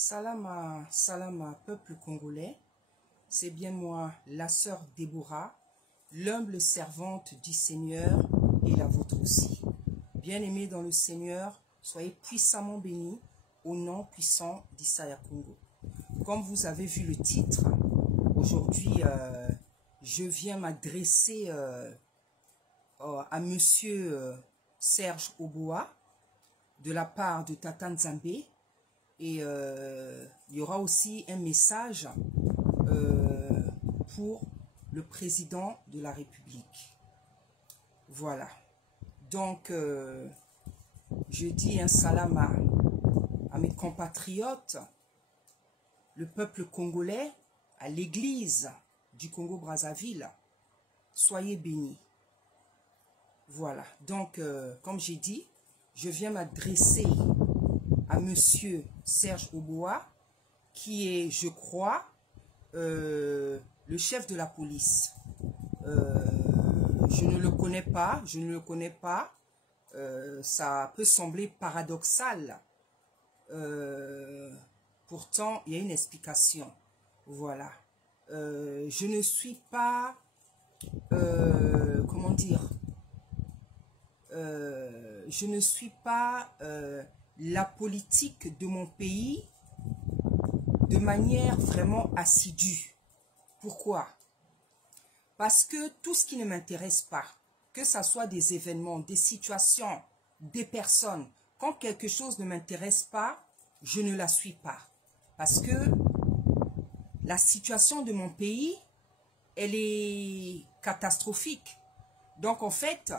Salama, peuple congolais, c'est bien moi, la sœur Déborah, l'humble servante du Seigneur et la vôtre aussi. Bien-aimés dans le Seigneur, soyez puissamment bénis au nom puissant d'Issaïa Congo. Comme vous avez vu le titre, aujourd'hui, je viens m'adresser à monsieur Serge Oboa de la part de Tata Nzambe. Et il y aura aussi un message pour le président de la République. Voilà. Donc, je dis un salam à mes compatriotes, le peuple congolais, à l'église du Congo-Brazzaville. Soyez bénis. Voilà. Donc, comme j'ai dit, je viens m'adresser à monsieur Serge Oboa, qui est, je crois, le chef de la police. Je ne le connais pas, ça peut sembler paradoxal. Pourtant, il y a une explication. Voilà. Je ne suis pas, comment dire, je ne suis pas la politique de mon pays de manière vraiment assidue. Pourquoi? Parce que tout ce qui ne m'intéresse pas, que ce soit des événements, des situations, des personnes, quand quelque chose ne m'intéresse pas, je ne la suis pas. Parce que la situation de mon pays, elle est catastrophique. Donc en fait,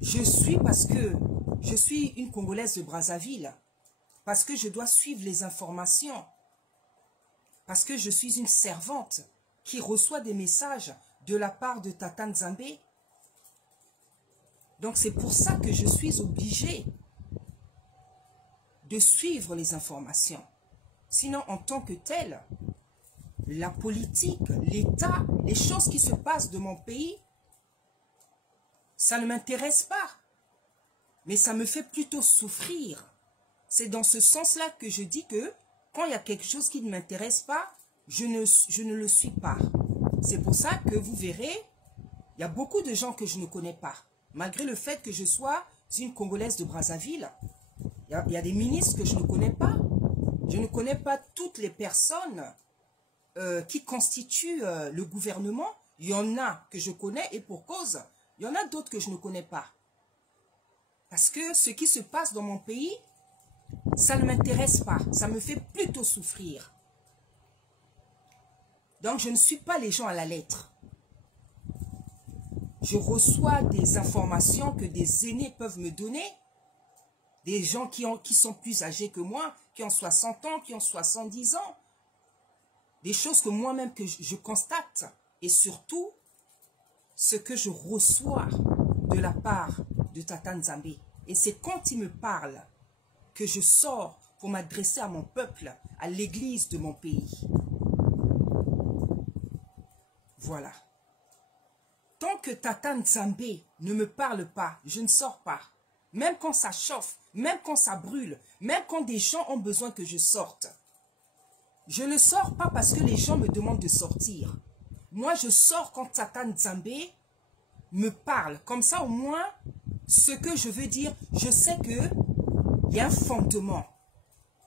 je suis parce que je suis une Congolaise de Brazzaville, parce que je dois suivre les informations, parce que je suis une servante qui reçoit des messages de la part de Tata Nzambe. Donc c'est pour ça que je suis obligée de suivre les informations. Sinon, en tant que telle, la politique, l'État, les choses qui se passent de mon pays, ça ne m'intéresse pas. Mais ça me fait plutôt souffrir. C'est dans ce sens-là que je dis que quand il y a quelque chose qui ne m'intéresse pas, je ne le suis pas. C'est pour ça que vous verrez, il y a beaucoup de gens que je ne connais pas. Malgré le fait que je sois une Congolaise de Brazzaville, il y a des ministres que je ne connais pas. Je ne connais pas toutes les personnes qui constituent le gouvernement. Il y en a que je connais et pour cause, il y en a d'autres que je ne connais pas. Parce que ce qui se passe dans mon pays, ça ne m'intéresse pas. Ça me fait plutôt souffrir. Donc, je ne suis pas les gens à la lettre. Je reçois des informations que des aînés peuvent me donner. Des gens qui sont plus âgés que moi, qui ont 60 ans, qui ont 70 ans. Des choses que moi-même que je constate. Et surtout, ce que je reçois de la part de Tata Nzambe. Et c'est quand il me parle que je sors pour m'adresser à mon peuple, à l'église de mon pays. Voilà. Tant que Tata Nzambe ne me parle pas, je ne sors pas. Même quand ça chauffe, même quand ça brûle, même quand des gens ont besoin que je sorte. Je ne sors pas parce que les gens me demandent de sortir. Moi, je sors quand Tata Nzambe me parle. Comme ça, au moins, ce que je veux dire, je sais qu'il y a un fondement.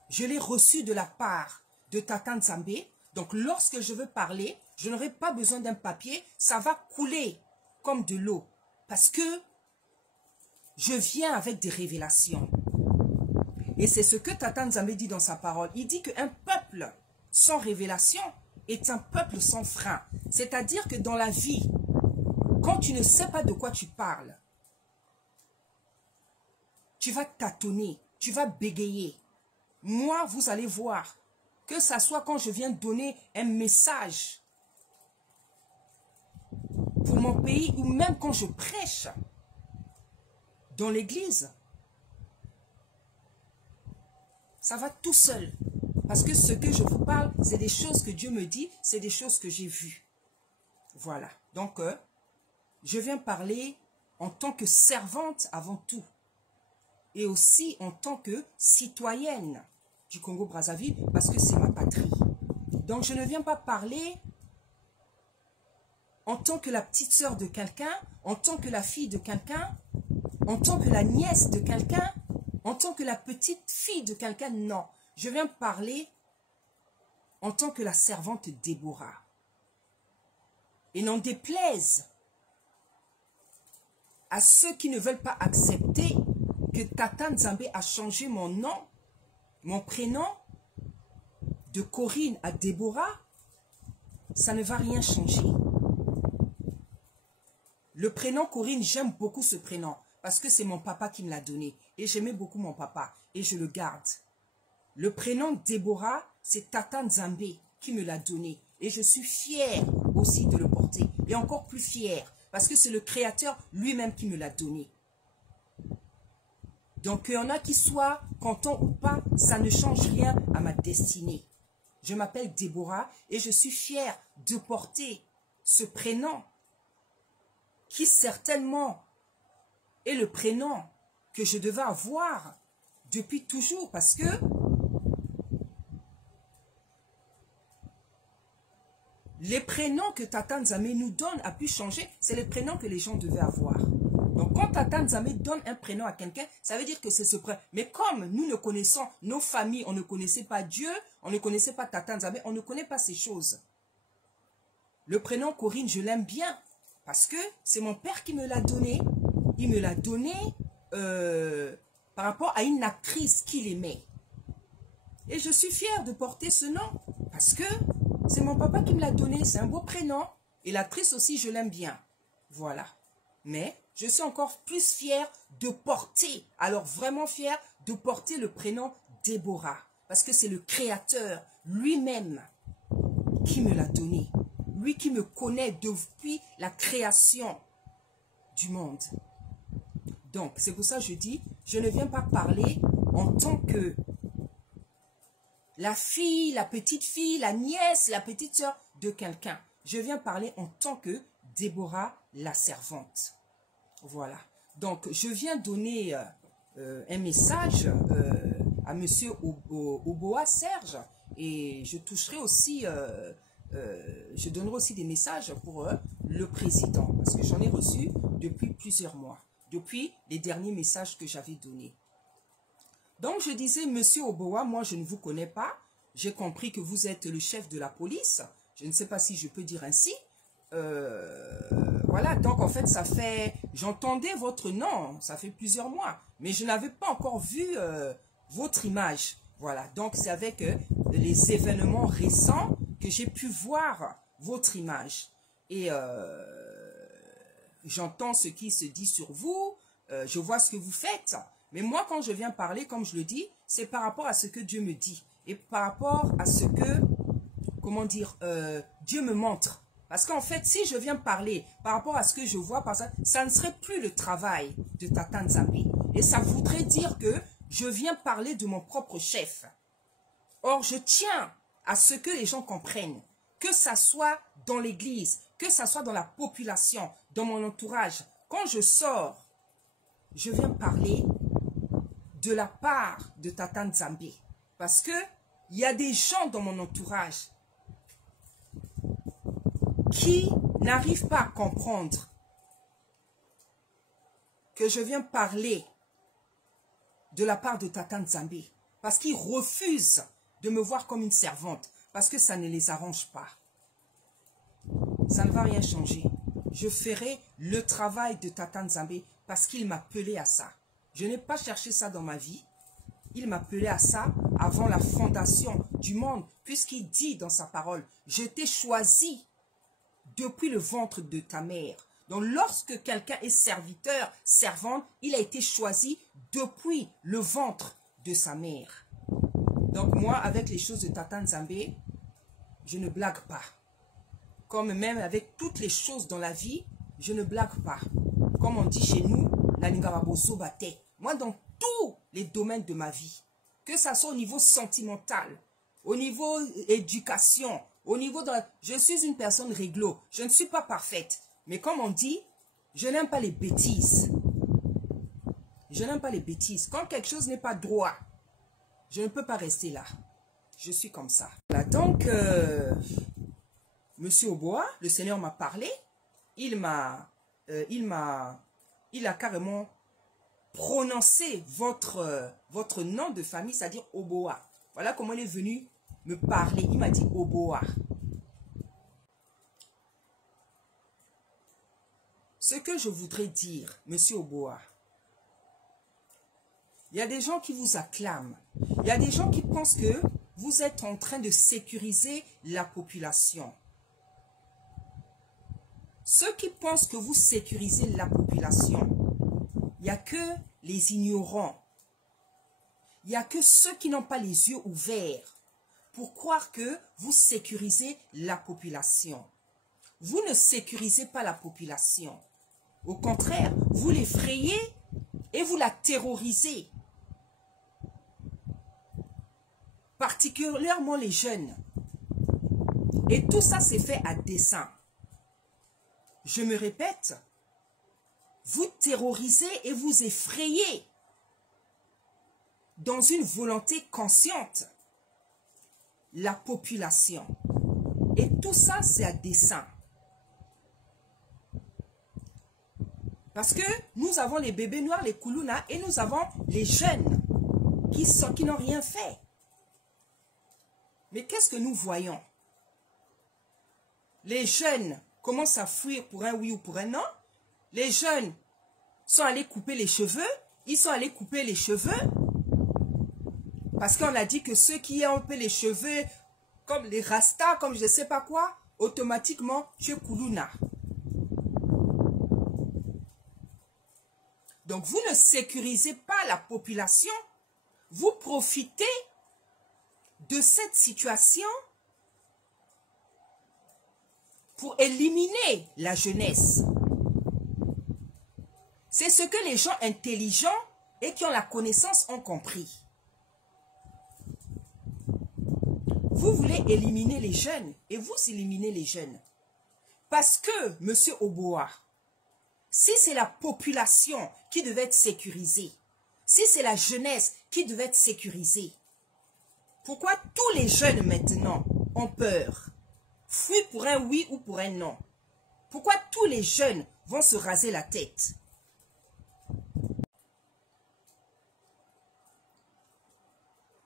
Je l'ai reçu de la part de Tata Nzambe. Donc, lorsque je veux parler, je n'aurai pas besoin d'un papier. Ça va couler comme de l'eau. Parce que je viens avec des révélations. Et c'est ce que Tata Nzambe dit dans sa parole. Il dit qu'un peuple sans révélation est un peuple sans frein. C'est-à-dire que dans la vie, quand tu ne sais pas de quoi tu parles, tu vas tâtonner, tu vas bégayer. Moi, vous allez voir, que ça soit quand je viens donner un message pour mon pays ou même quand je prêche dans l'église, ça va tout seul. Parce que ce que je vous parle, c'est des choses que Dieu me dit, c'est des choses que j'ai vues. Voilà. Donc, je viens parler en tant que servante avant tout. Et aussi en tant que citoyenne du Congo-Brazzaville parce que c'est ma patrie. Donc, je ne viens pas parler en tant que la petite sœur de quelqu'un, en tant que la fille de quelqu'un, en tant que la nièce de quelqu'un, en tant que la petite fille de quelqu'un. Non, je viens parler en tant que la servante Déborah. Et n'en déplaise à ceux qui ne veulent pas accepter que Tata Nzambe a changé mon nom, mon prénom, de Corinne à Déborah, ça ne va rien changer. Le prénom Corinne, j'aime beaucoup ce prénom parce que c'est mon papa qui me l'a donné. Et j'aimais beaucoup mon papa et je le garde. Le prénom Déborah, c'est Tata Nzambe qui me l'a donné. Et je suis fière aussi de le porter. Et encore plus fière parce que c'est le Créateur lui-même qui me l'a donné. Donc, qu'il y en a qui soient contents ou pas, ça ne change rien à ma destinée. Je m'appelle Déborah et je suis fière de porter ce prénom qui certainement est le prénom que je devais avoir depuis toujours parce que les prénoms que Tata Nzambe nous donne a pu changer, c'est les prénoms que les gens devaient avoir. Donc quand Tata Nzambe donne un prénom à quelqu'un, ça veut dire que c'est ce prénom. Mais comme nous ne connaissons nos familles, on ne connaissait pas Dieu, on ne connaissait pas Tata Nzambe, on ne connaît pas ces choses. Le prénom Corinne, je l'aime bien parce que c'est mon père qui me l'a donné. Il me l'a donné par rapport à une actrice qu'il aimait. Et je suis fière de porter ce nom parce que c'est mon papa qui me l'a donné. C'est un beau prénom. Et l'actrice aussi, je l'aime bien. Voilà. Mais je suis encore plus fière de porter, alors vraiment fière de porter le prénom Déborah. Parce que c'est le Créateur lui-même qui me l'a donné. Lui qui me connaît depuis la création du monde. Donc, c'est pour ça que je dis, je ne viens pas parler en tant que la fille, la petite fille, la nièce, la petite sœur de quelqu'un. Je viens parler en tant que Déborah, la servante. Voilà. Donc, je viens donner un message à monsieur Oboa Serge et je toucherai aussi, je donnerai aussi des messages pour le président parce que j'en ai reçu depuis plusieurs mois, depuis les derniers messages que j'avais donnés. Donc, je disais, monsieur Oboa, moi, je ne vous connais pas. J'ai compris que vous êtes le chef de la police. Je ne sais pas si je peux dire ainsi. Voilà, donc en fait, ça fait... J'entendais votre nom, ça fait plusieurs mois. Mais je n'avais pas encore vu votre image. Voilà, donc c'est avec les événements récents que j'ai pu voir votre image. Et j'entends ce qui se dit sur vous. Je vois ce que vous faites. Mais moi, quand je viens parler, comme je le dis, c'est par rapport à ce que Dieu me dit. Et par rapport à ce que, comment dire, Dieu me montre. Parce qu'en fait, si je viens parler par rapport à ce que je vois, ça ne serait plus le travail de Tata Nzambe. Et ça voudrait dire que je viens parler de mon propre chef. Or, je tiens à ce que les gens comprennent. Que ça soit dans l'église, que ça soit dans la population, dans mon entourage. Quand je sors, je viens parler de la part de Tata Nzambe. Parce que il y a des gens dans mon entourage qui n'arrivent pas à comprendre que je viens parler de la part de Tata Nzambe. Parce qu'ils refusent de me voir comme une servante. Parce que ça ne les arrange pas. Ça ne va rien changer. Je ferai le travail de Tata Nzambe parce qu'il m'appelait à ça. Je n'ai pas cherché ça dans ma vie. Il m'appelait à ça avant la fondation du monde, puisqu'il dit dans sa parole, « Je t'ai choisi depuis le ventre de ta mère. » Donc, lorsque quelqu'un est serviteur, servante, il a été choisi depuis le ventre de sa mère. Donc, moi, avec les choses de Tata Nzambe, je ne blague pas. Comme même avec toutes les choses dans la vie, je ne blague pas. Comme on dit chez nous, la Ningababoso bate. Moi, dans tous les domaines de ma vie, que ça soit au niveau sentimental, au niveau éducation, au niveau de... Je suis une personne réglo. Je ne suis pas parfaite. Mais comme on dit, je n'aime pas les bêtises. Je n'aime pas les bêtises. Quand quelque chose n'est pas droit, Je ne peux pas rester là. Je suis comme ça. Voilà, donc, Monsieur Oboa, le Seigneur m'a parlé. Il a carrément prononcé votre nom de famille, c'est-à-dire Oboa. Voilà comment il est venu me parler. Il m'a dit Oboa. Ce que je voudrais dire, Monsieur Oboa, il y a des gens qui vous acclament. Il y a des gens qui pensent que vous êtes en train de sécuriser la population. Ceux qui pensent que vous sécurisez la population, il n'y a que les ignorants. Il n'y a que ceux qui n'ont pas les yeux ouverts pour croire que vous sécurisez la population. Vous ne sécurisez pas la population. Au contraire, vous l'effrayez et vous la terrorisez. Particulièrement les jeunes. Et tout ça, c'est fait à dessein. Je me répète, vous terrorisez et vous effrayez dans une volonté consciente la population. Et tout ça, c'est à dessein. Parce que nous avons les bébés noirs, les koulouna, et nous avons les jeunes qui n'ont rien fait. Mais qu'est-ce que nous voyons? Les jeunes commencent à fuir pour un oui ou pour un non. Les jeunes sont allés couper les cheveux. Ils sont allés couper les cheveux. Parce qu'on a dit que ceux qui ont un peu les cheveux, comme les rastas, comme je ne sais pas quoi, automatiquement, tu es koulouna. Donc, vous ne sécurisez pas la population. Vous profitez de cette situation pour éliminer la jeunesse. C'est ce que les gens intelligents et qui ont la connaissance ont compris. Vous voulez éliminer les jeunes et vous éliminez les jeunes. Parce que, Monsieur Oboa, si c'est la population qui devait être sécurisée, si c'est la jeunesse qui devait être sécurisée, pourquoi tous les jeunes maintenant ont peur? Fuient pour un oui ou pour un non? Pourquoi tous les jeunes vont se raser la tête?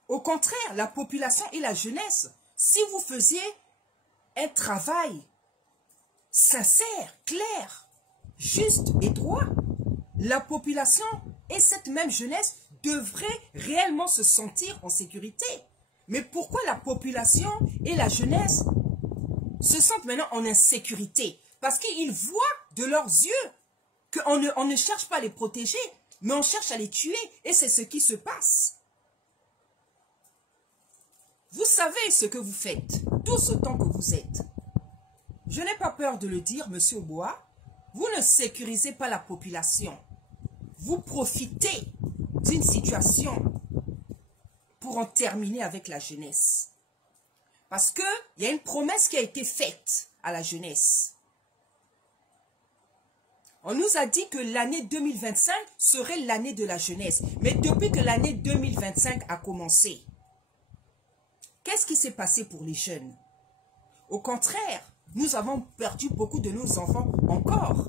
Au contraire, la population et la jeunesse, si vous faisiez un travail sincère, clair, juste et droit, la population et cette même jeunesse devraient réellement se sentir en sécurité. Mais pourquoi la population et la jeunesse se sentent maintenant en insécurité? Parce qu'ils voient de leurs yeux qu'on ne cherche pas à les protéger, mais on cherche à les tuer. Et c'est ce qui se passe. Vous savez ce que vous faites, tout ce temps que vous êtes. Je n'ai pas peur de le dire, Monsieur Oboa, vous ne sécurisez pas la population. Vous profitez d'une situation pour en terminer avec la jeunesse. Parce qu'il y a une promesse qui a été faite à la jeunesse. On nous a dit que l'année 2025 serait l'année de la jeunesse. Mais depuis que l'année 2025 a commencé, qu'est-ce qui s'est passé pour les jeunes? Au contraire, nous avons perdu beaucoup de nos enfants encore.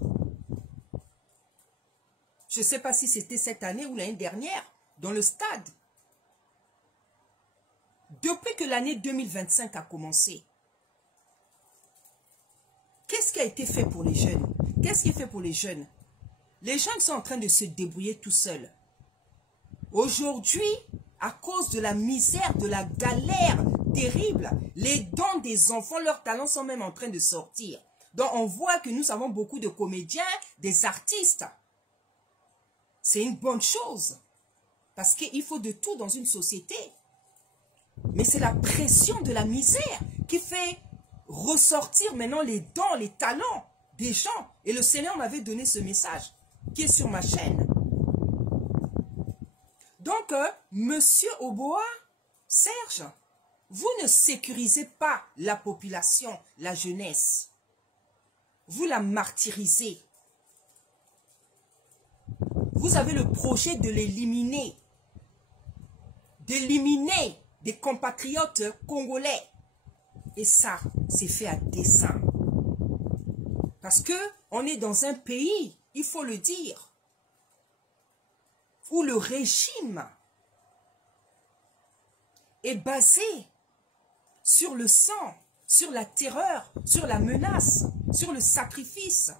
Je ne sais pas si c'était cette année ou l'année dernière, dans le stade. Depuis que l'année 2025 a commencé, qu'est-ce qui a été fait pour les jeunes? Qu'est-ce qui est fait pour les jeunes? Les jeunes sont en train de se débrouiller tout seuls. Aujourd'hui, à cause de la misère, de la galère terrible, les dons des enfants, leurs talents sont même en train de sortir. Donc on voit que nous avons beaucoup de comédiens, des artistes. C'est une bonne chose. Parce qu'il faut de tout dans une société. Mais c'est la pression de la misère qui fait ressortir maintenant les dons, les talents des gens. Et le Seigneur m'avait donné ce message qui est sur ma chaîne. Donc, Monsieur Oboa, Serge, vous ne sécurisez pas la population, la jeunesse. Vous la martyrisez. Vous avez le projet de l'éliminer d'éliminer des compatriotes congolais. Et ça, c'est fait à dessein. Parce que on est dans un pays, il faut le dire, où le régime est basé sur le sang, sur la terreur, sur la menace, sur le sacrifice,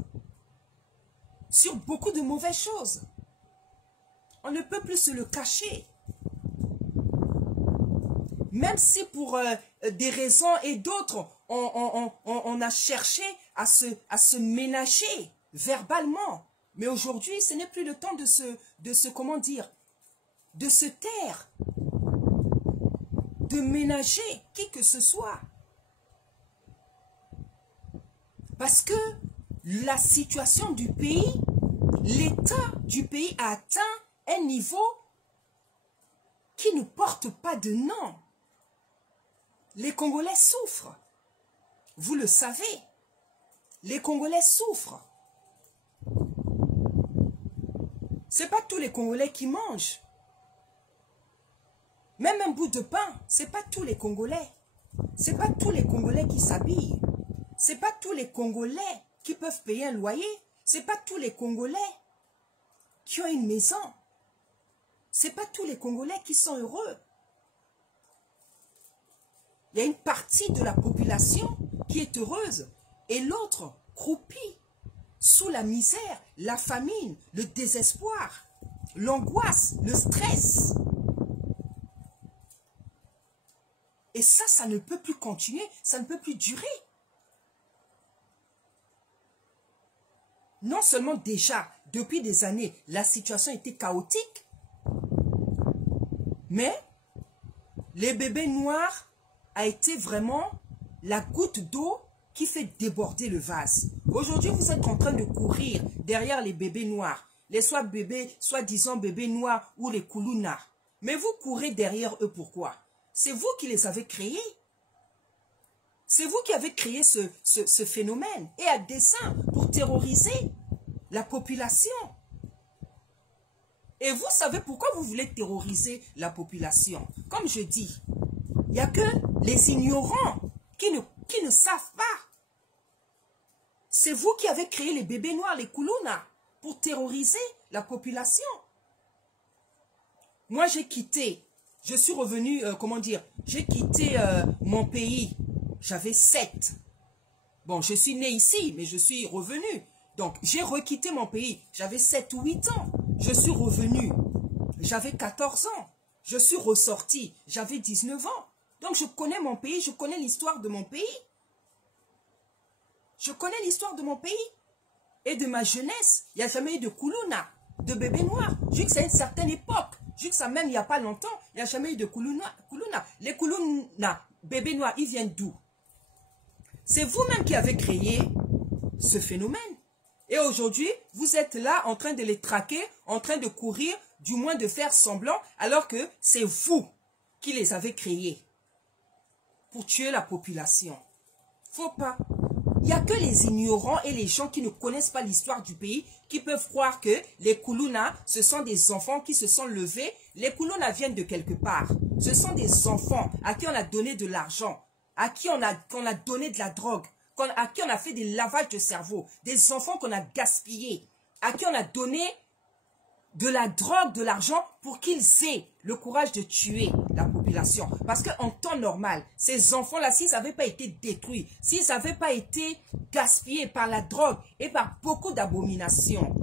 sur beaucoup de mauvaises choses. On ne peut plus se le cacher. Même si pour des raisons et d'autres, on a cherché à se ménager verbalement. Mais aujourd'hui, ce n'est plus le temps de comment dire, de se taire, de ménager qui que ce soit. Parce que la situation du pays, l'état du pays a atteint un niveau qui ne porte pas de nom. Les Congolais souffrent. Vous le savez. Les Congolais souffrent. Ce n'est pas tous les Congolais qui mangent. Même un bout de pain, ce n'est pas tous les Congolais. Ce n'est pas tous les Congolais qui s'habillent. Ce n'est pas tous les Congolais qui peuvent payer un loyer. Ce n'est pas tous les Congolais qui ont une maison. Ce n'est pas tous les Congolais qui sont heureux. Il y a une partie de la population qui est heureuse et l'autre croupie sous la misère, la famine, le désespoir, l'angoisse, le stress. Et ça ne peut plus continuer, ça ne peut plus durer. Non seulement déjà, depuis des années, la situation était chaotique, mais les bébés noirs a été vraiment la goutte d'eau qui fait déborder le vase. Aujourd'hui, vous êtes en train de courir derrière les bébés noirs, les soi-disant bébés noirs ou les Kuluna. Mais vous courez derrière eux pourquoi? C'est vous qui les avez créés. C'est vous qui avez créé ce phénomène et à dessein pour terroriser la population. Et vous savez pourquoi vous voulez terroriser la population? Comme je dis, il n'y a que les ignorants qui ne savent pas. C'est vous qui avez créé les bébés noirs, les Kuluna, pour terroriser la population. Moi, j'ai quitté, je suis revenu, comment dire, j'ai quitté mon pays. J'avais 7. Bon, je suis né ici, mais je suis revenu. Donc, j'ai requitté mon pays. J'avais 7 ou 8 ans. Je suis revenu. J'avais 14 ans. Je suis ressorti. J'avais 19 ans. Donc, je connais mon pays, je connais l'histoire de mon pays. Je connais l'histoire de mon pays et de ma jeunesse. Il n'y a jamais eu de Kuluna, de bébé noir. Jusqu'à une certaine époque, jusqu'à même il n'y a pas longtemps, il n'y a jamais eu de Kuluna. Les Kuluna, bébés noirs, ils viennent d'où? C'est vous-même qui avez créé ce phénomène. Et aujourd'hui, vous êtes là en train de les traquer, en train de courir, du moins de faire semblant, alors que c'est vous qui les avez créés pour tuer la population. Faut pas. Il n'y a que les ignorants et les gens qui ne connaissent pas l'histoire du pays qui peuvent croire que les Kuluna, ce sont des enfants qui se sont levés. Les Kuluna viennent de quelque part. Ce sont des enfants à qui on a donné de l'argent, à qui on a donné de la drogue, à qui on a fait des lavages de cerveau, des enfants qu'on a gaspillés, à qui on a donné de la drogue, de l'argent pour qu'ils aient le courage de tuer la population. Parce qu'en temps normal, ces enfants-là, s'ils n'avaient pas été détruits, s'ils n'avaient pas été gaspillés par la drogue et par beaucoup d'abominations,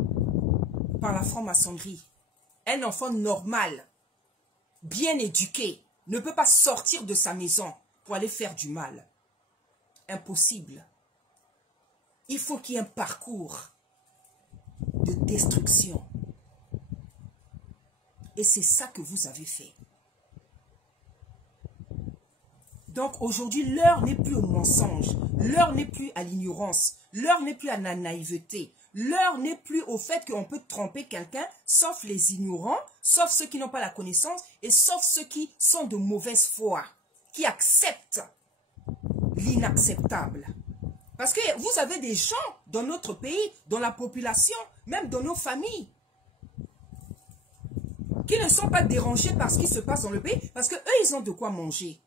par la franc-maçonnerie, un enfant normal, bien éduqué, ne peut pas sortir de sa maison pour aller faire du mal. Impossible. Il faut qu'il y ait un parcours de destruction. Et c'est ça que vous avez fait. Donc aujourd'hui, l'heure n'est plus au mensonge, l'heure n'est plus à l'ignorance, l'heure n'est plus à la naïveté, l'heure n'est plus au fait qu'on peut tromper quelqu'un, sauf les ignorants, sauf ceux qui n'ont pas la connaissance, et sauf ceux qui sont de mauvaise foi, qui acceptent l'inacceptable. Parce que vous avez des gens dans notre pays, dans la population, même dans nos familles, qui ne sont pas dérangés par ce qui se passe dans le pays, parce qu'eux, ils ont de quoi manger.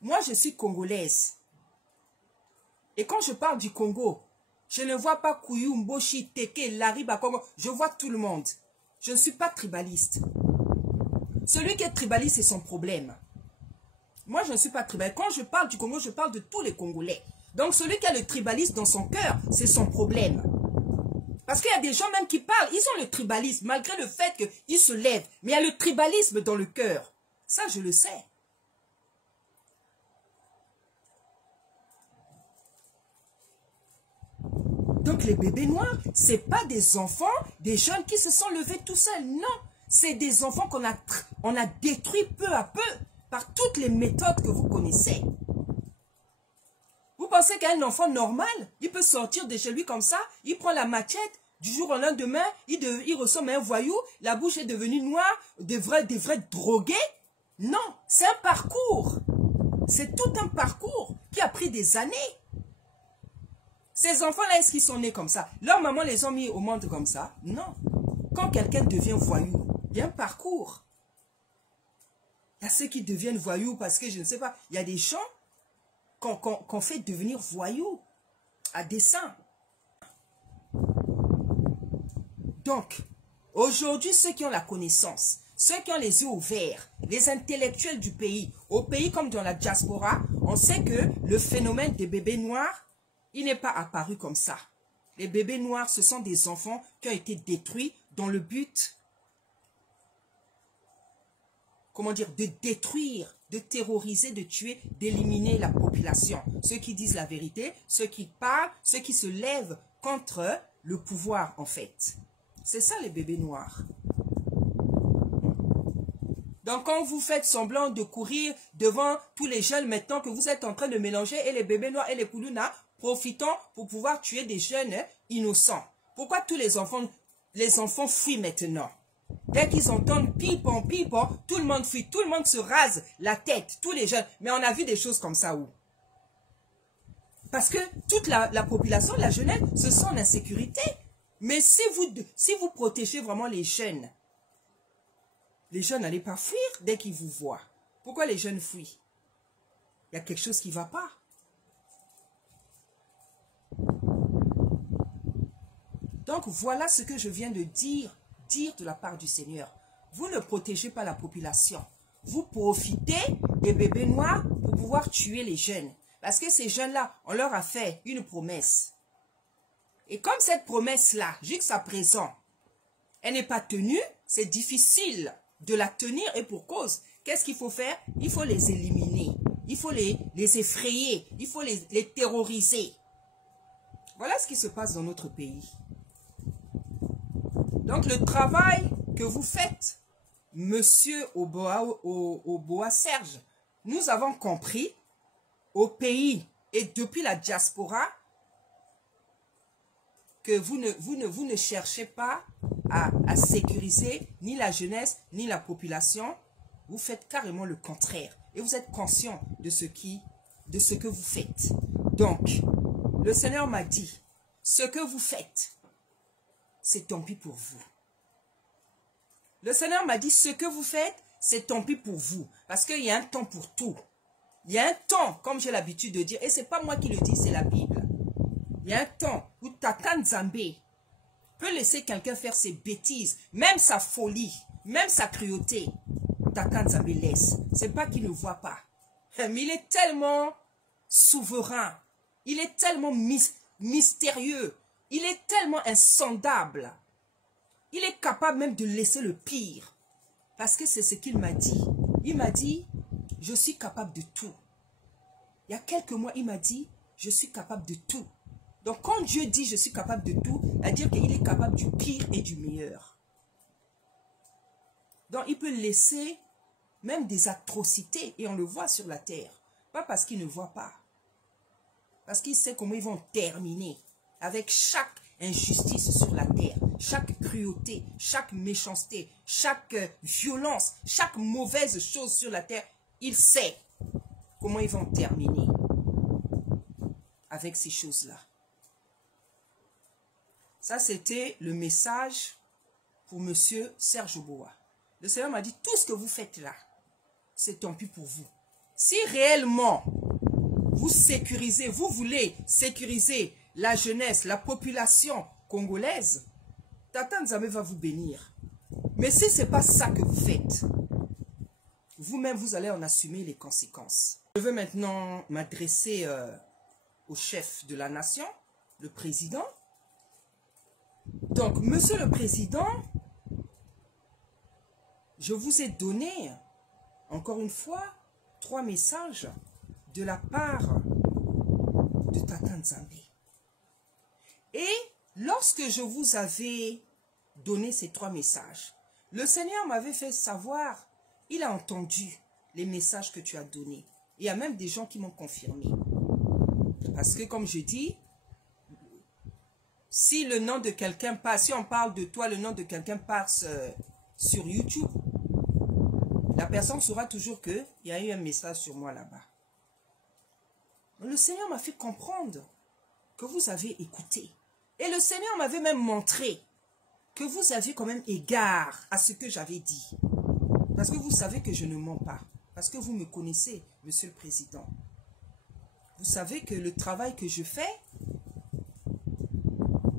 Moi, je suis congolaise. Et quand je parle du Congo, je ne vois pas Kouyou, Mboshi, Teke, Lariba, Congo. Je vois tout le monde. Je ne suis pas tribaliste. Celui qui est tribaliste, c'est son problème. Moi, je ne suis pas tribaliste. Quand je parle du Congo, je parle de tous les Congolais. Donc, celui qui a le tribalisme dans son cœur, c'est son problème. Parce qu'il y a des gens même qui parlent, ils ont le tribalisme, malgré le fait qu'ils se lèvent. Mais il y a le tribalisme dans le cœur. Ça, je le sais. Donc, les bébés noirs, ce n'est pas des enfants, des jeunes qui se sont levés tout seuls. Non, c'est des enfants qu'on a détruits peu à peu par toutes les méthodes que vous connaissez. Vous pensez qu'un enfant normal, il peut sortir de chez lui comme ça, il prend la machette, du jour au lendemain, il ressemble à un voyou, la bouche est devenue noire, des vrais drogués? Non, c'est un parcours. C'est tout un parcours qui a pris des années. Ces enfants-là, est-ce qu'ils sont nés comme ça? Leurs mamans les ont mis au monde comme ça? Non. Quand quelqu'un devient voyou, il y a un parcours. Il y a ceux qui deviennent voyous parce que, je ne sais pas, il y a des gens qu'on fait devenir voyous à dessein. Donc, aujourd'hui, ceux qui ont la connaissance, ceux qui ont les yeux ouverts, les intellectuels du pays, au pays comme dans la diaspora, on sait que le phénomène des bébés noirs, il n'est pas apparu comme ça. Les bébés noirs, ce sont des enfants qui ont été détruits dans le but, comment dire, de détruire, de terroriser, de tuer, d'éliminer la population. Ceux qui disent la vérité, ceux qui parlent, ceux qui se lèvent contre le pouvoir, en fait. C'est ça les bébés noirs. Donc quand vous faites semblant de courir devant tous les jeunes maintenant que vous êtes en train de mélanger et les bébés noirs et les koulouna, profitons pour pouvoir tuer des jeunes innocents. Pourquoi tous les enfants fuient maintenant? Dès qu'ils entendent pipon, pipon, tout le monde fuit, tout le monde se rase la tête, tous les jeunes. Mais on a vu des choses comme ça où? Parce que toute la population, la jeunesse, se sent en insécurité. Mais si vous protégez vraiment les jeunes n'allez pas fuir dès qu'ils vous voient. Pourquoi les jeunes fuient? Il y a quelque chose qui ne va pas. Donc voilà ce que je viens de dire de la part du Seigneur. Vous ne protégez pas la population. Vous profitez des bébés noirs pour pouvoir tuer les jeunes. Parce que ces jeunes-là, on leur a fait une promesse. Et comme cette promesse-là, jusqu'à présent, elle n'est pas tenue, c'est difficile de la tenir et pour cause. Qu'est-ce qu'il faut faire? Il faut les éliminer. Il faut les effrayer. Il faut les terroriser. Voilà ce qui se passe dans notre pays. Donc le travail que vous faites, Monsieur Oboa Serge, nous avons compris au pays et depuis la diaspora que vous ne cherchez pas à sécuriser ni la jeunesse ni la population. Vous faites carrément le contraire et vous êtes conscient de ce que vous faites. Donc, le Seigneur m'a dit, ce que vous faites, c'est tant pis pour vous. Le Seigneur m'a dit, ce que vous faites, c'est tant pis pour vous. Parce qu'il y a un temps pour tout. Il y a un temps, comme j'ai l'habitude de dire, et ce n'est pas moi qui le dis, c'est la Bible. Il y a un temps où Tata Nzambé peut laisser quelqu'un faire ses bêtises, même sa folie, même sa cruauté. Tata Nzambé laisse. Ce n'est pas qu'il ne voit pas. Mais il est tellement souverain. Il est tellement mystérieux. Il est tellement insondable. Il est capable même de laisser le pire. Parce que c'est ce qu'il m'a dit. Il m'a dit, je suis capable de tout. Il y a quelques mois, il m'a dit, je suis capable de tout. Donc quand Dieu dit, je suis capable de tout, c'est-à-dire qu'il est capable du pire et du meilleur. Donc il peut laisser même des atrocités, et on le voit sur la terre. Pas parce qu'il ne voit pas. Parce qu'il sait comment ils vont terminer avec chaque injustice sur la terre, chaque cruauté, chaque méchanceté, chaque violence, chaque mauvaise chose sur la terre. Il sait comment ils vont terminer avec ces choses-là. Ça, c'était le message pour Monsieur Serge Oboa. Le Seigneur m'a dit, tout ce que vous faites là, c'est tant pis pour vous. Si réellement, vous sécurisez, vous voulez sécuriser la jeunesse, la population congolaise, Tata Nzambe va vous bénir. Mais si ce n'est pas ça que vous faites, vous-même, vous allez en assumer les conséquences. Je veux maintenant m'adresser au chef de la nation, le président. Donc, monsieur le président, je vous ai donné, encore une fois, 3 messages de la part de Tata Nzambe. Et lorsque je vous avais donné ces 3 messages, le Seigneur m'avait fait savoir, il a entendu les messages que tu as donnés. Il y a même des gens qui m'ont confirmé. Parce que comme je dis, si le nom de quelqu'un passe, si on parle de toi, le nom de quelqu'un passe sur YouTube, la personne saura toujours qu'il y a eu un message sur moi là-bas. Le Seigneur m'a fait comprendre que vous avez écouté. Et le Seigneur m'avait même montré que vous aviez quand même égard à ce que j'avais dit. Parce que vous savez que je ne mens pas. Parce que vous me connaissez, monsieur le président. Vous savez que le travail que je fais,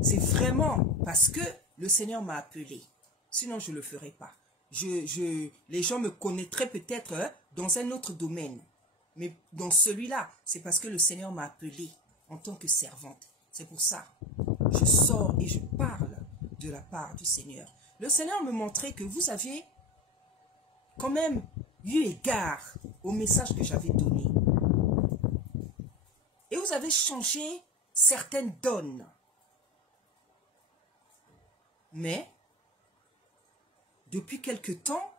c'est vraiment parce que le Seigneur m'a appelé. Sinon, je ne le ferais pas. Les gens me connaîtraient peut-être dans un autre domaine. Mais dans celui-là, c'est parce que le Seigneur m'a appelé en tant que servante. C'est pour ça. Je sors et je parle de la part du Seigneur. Le Seigneur me montrait que vous aviez quand même eu égard au message que j'avais donné. Et vous avez changé certaines donnes. Mais, depuis quelque temps,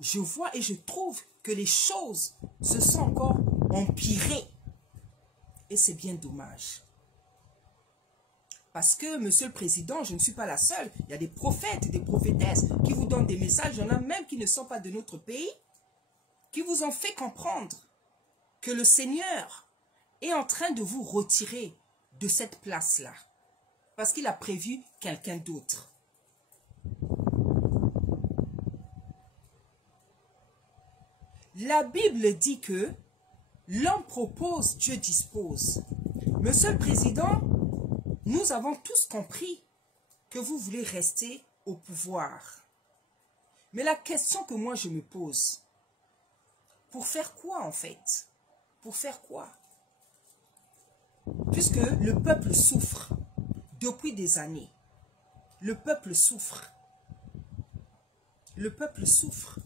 je vois et je trouve que les choses se sont encore empirées. Et c'est bien dommage. Parce que, monsieur le président, je ne suis pas la seule. Il y a des prophètes et des prophétesses qui vous donnent des messages. Il y en a même qui ne sont pas de notre pays, qui vous ont fait comprendre que le Seigneur est en train de vous retirer de cette place-là. Parce qu'il a prévu quelqu'un d'autre. La Bible dit que l'homme propose, Dieu dispose. Monsieur le Président, nous avons tous compris que vous voulez rester au pouvoir. Mais la question que moi je me pose, pour faire quoi en fait? Pour faire quoi? Puisque le peuple souffre depuis des années. Le peuple souffre. Le peuple souffre.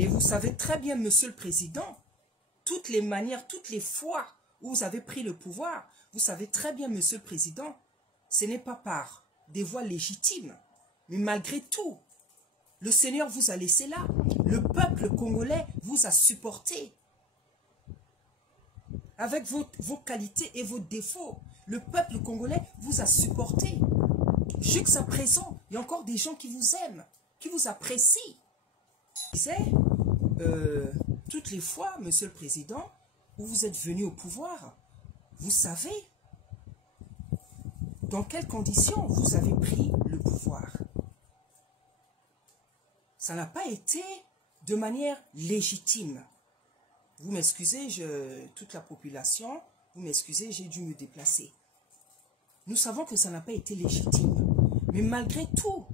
Et vous savez très bien, monsieur le président, toutes les manières, toutes les fois où vous avez pris le pouvoir, vous savez très bien, monsieur le président, ce n'est pas par des voies légitimes. Mais malgré tout, le Seigneur vous a laissé là. Le peuple congolais vous a supporté. Avec vos qualités et vos défauts, le peuple congolais vous a supporté. Jusqu'à présent, il y a encore des gens qui vous aiment, qui vous apprécient. Je disais, toutes les fois, monsieur le président, où vous êtes venu au pouvoir, vous savez dans quelles conditions vous avez pris le pouvoir. Ça n'a pas été de manière légitime. Vous m'excusez, toute la population, vous m'excusez, j'ai dû me déplacer. Nous savons que ça n'a pas été légitime. Mais malgré tout,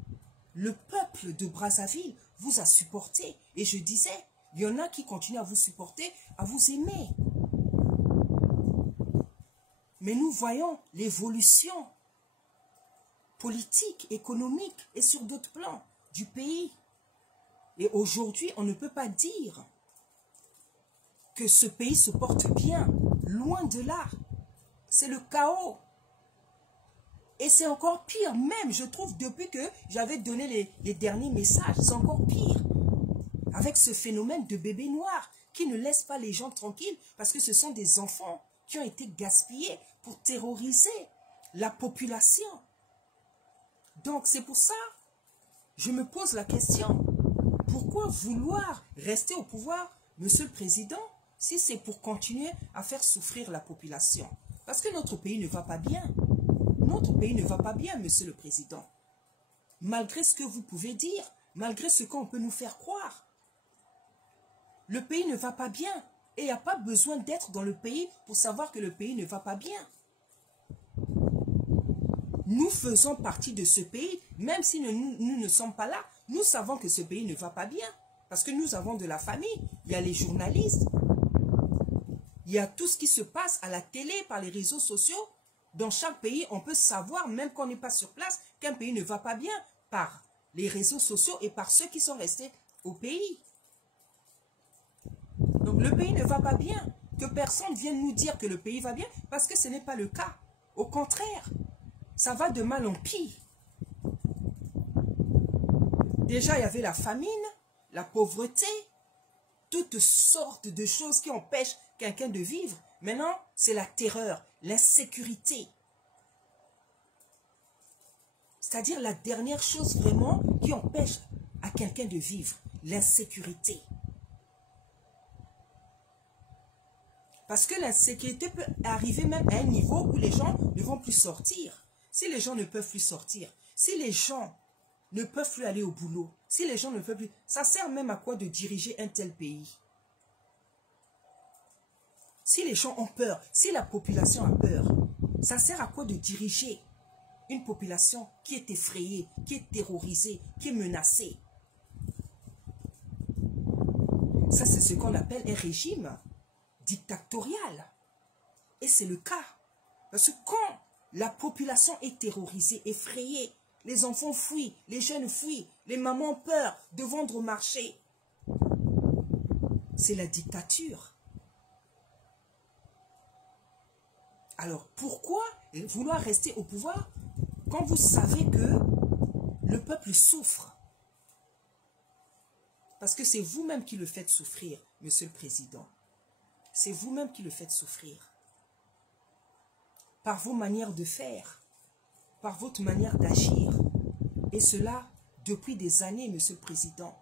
le peuple de Brazzaville vous a supporté. Et je disais, il y en a qui continuent à vous supporter, à vous aimer. Mais nous voyons l'évolution politique, économique et sur d'autres plans du pays. Et aujourd'hui, on ne peut pas dire que ce pays se porte bien. Loin de là. C'est le chaos. Et c'est encore pire, même, je trouve, depuis que j'avais donné les derniers messages, c'est encore pire. Avec ce phénomène de bébés noirs qui ne laisse pas les gens tranquilles parce que ce sont des enfants qui ont été gaspillés pour terroriser la population. Donc, c'est pour ça, je me pose la question, pourquoi vouloir rester au pouvoir, monsieur le président, si c'est pour continuer à faire souffrir la population? Parce que notre pays ne va pas bien. Notre pays ne va pas bien, monsieur le président. malgré ce que vous pouvez dire, malgré ce qu'on peut nous faire croire. Le pays ne va pas bien. Et il n'y a pas besoin d'être dans le pays pour savoir que le pays ne va pas bien. Nous faisons partie de ce pays, même si nous ne sommes pas là, nous savons que ce pays ne va pas bien. Parce que nous avons de la famille, il y a les journalistes, il y a tout ce qui se passe à la télé, par les réseaux sociaux. Dans chaque pays, on peut savoir, même quand on n'est pas sur place, qu'un pays ne va pas bien par les réseaux sociaux et par ceux qui sont restés au pays. Donc le pays ne va pas bien. Que personne vienne nous dire que le pays va bien, parce que ce n'est pas le cas. Au contraire, ça va de mal en pire. Déjà, il y avait la famine, la pauvreté, toutes sortes de choses qui empêchent quelqu'un de vivre. Maintenant, c'est la terreur, l'insécurité. C'est-à-dire la dernière chose vraiment qui empêche à quelqu'un de vivre, l'insécurité. Parce que l'insécurité peut arriver même à un niveau où les gens ne vont plus sortir. Si les gens ne peuvent plus sortir, si les gens ne peuvent plus aller au boulot, si les gens ne peuvent plus... Ça sert même à quoi de diriger un tel pays? Si les gens ont peur, si la population a peur, ça sert à quoi de diriger une population qui est effrayée, qui est terrorisée, qui est menacée? Ça, c'est ce qu'on appelle un régime dictatorial. Et c'est le cas. Parce que quand la population est terrorisée, effrayée, les enfants fuient, les jeunes fuient, les mamans ont peur de vendre au marché, c'est la dictature. Alors pourquoi vouloir rester au pouvoir quand vous savez que le peuple souffre? Parce que c'est vous-même qui le faites souffrir, Monsieur le Président. C'est vous-même qui le faites souffrir. Par vos manières de faire, par votre manière d'agir. Et cela depuis des années, Monsieur le Président.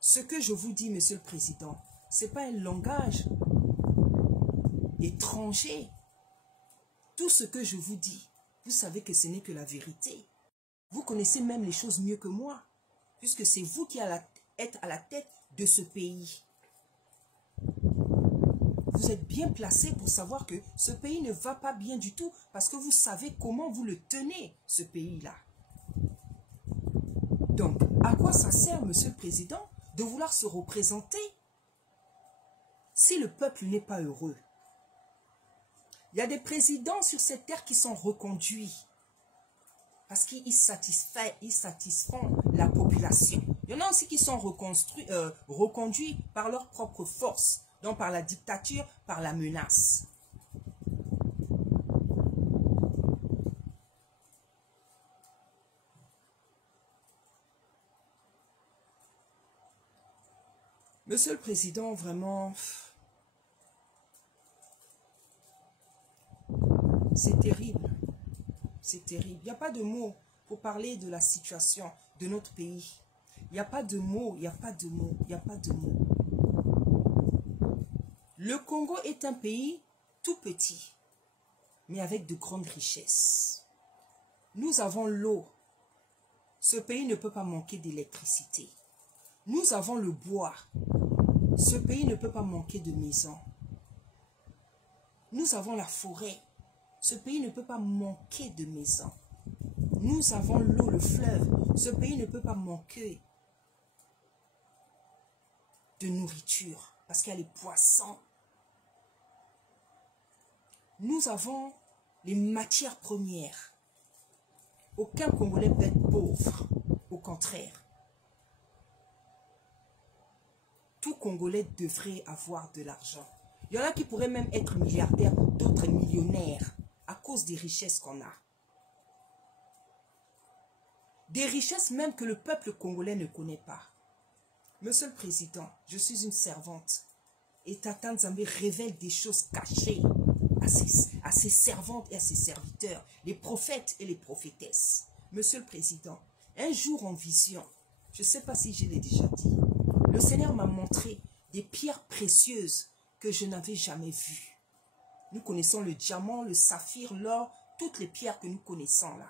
Ce que je vous dis, Monsieur le Président, ce n'est pas un langage étranger. Tout ce que je vous dis, vous savez que ce n'est que la vérité. Vous connaissez même les choses mieux que moi, puisque c'est vous qui êtes à la tête de ce pays. Vous êtes bien placé pour savoir que ce pays ne va pas bien du tout, parce que vous savez comment vous le tenez, ce pays-là. Donc, à quoi ça sert, Monsieur le Président, de vouloir se représenter si le peuple n'est pas heureux? Il y a des présidents sur cette terre qui sont reconduits parce qu'ils satisfont la population. Il y en a aussi qui sont reconduits par leur propre force, donc par la dictature, par la menace. Monsieur le Président, vraiment, c'est terrible. C'est terrible. Il n'y a pas de mots pour parler de la situation de notre pays. Il n'y a pas de mots, il n'y a pas de mots, il n'y a pas de mots. Le Congo est un pays tout petit, mais avec de grandes richesses. Nous avons l'eau. Ce pays ne peut pas manquer d'électricité. Nous avons le bois. Ce pays ne peut pas manquer de maisons. Nous avons la forêt. Ce pays ne peut pas manquer de maisons. Nous avons l'eau, le fleuve. Ce pays ne peut pas manquer de nourriture parce qu'il y a les poissons. Nous avons les matières premières. Aucun Congolais peut être pauvre. Au contraire. Tout Congolais devrait avoir de l'argent. Il y en a qui pourraient même être milliardaires, d'autres millionnaires, à cause des richesses qu'on a. Des richesses même que le peuple congolais ne connaît pas. Monsieur le Président, je suis une servante. Et Tata Nzambe révèle des choses cachées à ses servantes et à ses serviteurs, les prophètes et les prophétesses. Monsieur le Président, un jour en vision, je ne sais pas si je l'ai déjà dit, le Seigneur m'a montré des pierres précieuses que je n'avais jamais vues. Nous connaissons le diamant, le saphir, l'or, toutes les pierres que nous connaissons là.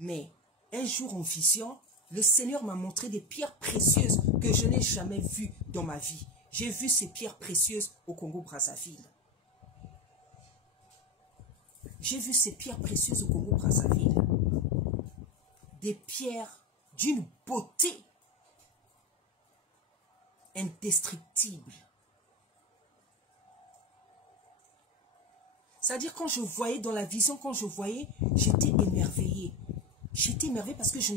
Mais un jour en vision, le Seigneur m'a montré des pierres précieuses que je n'ai jamais vues dans ma vie. J'ai vu ces pierres précieuses au Congo-Brazzaville. J'ai vu ces pierres précieuses au Congo-Brazzaville. Des pierres d'une beauté indestructible. C'est-à-dire quand je voyais dans la vision, quand je voyais, j'étais émerveillée. J'étais émerveillée parce que je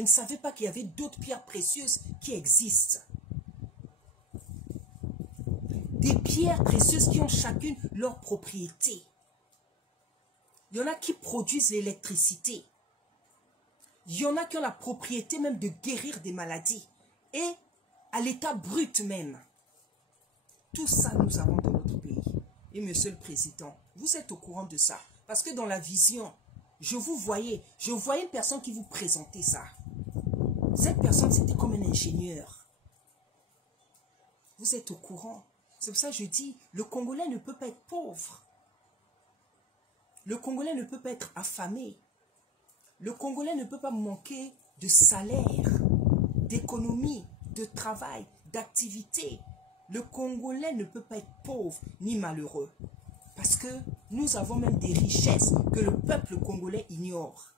ne savais pas qu'il y avait d'autres pierres précieuses qui existent. Des pierres précieuses qui ont chacune leur propriété. Il y en a qui produisent l'électricité. Il y en a qui ont la propriété même de guérir des maladies. Et à l'état brut même. Tout ça, nous avons dans notre pays. Et Monsieur le Président, vous êtes au courant de ça. Parce que dans la vision, je voyais une personne qui vous présentait ça. Cette personne, c'était comme un ingénieur. Vous êtes au courant. C'est pour ça que je dis, le Congolais ne peut pas être pauvre. Le Congolais ne peut pas être affamé. Le Congolais ne peut pas manquer de salaire, d'économie, de travail, d'activité. Le Congolais ne peut pas être pauvre ni malheureux. Parce que nous avons même des richesses que le peuple congolais ignore.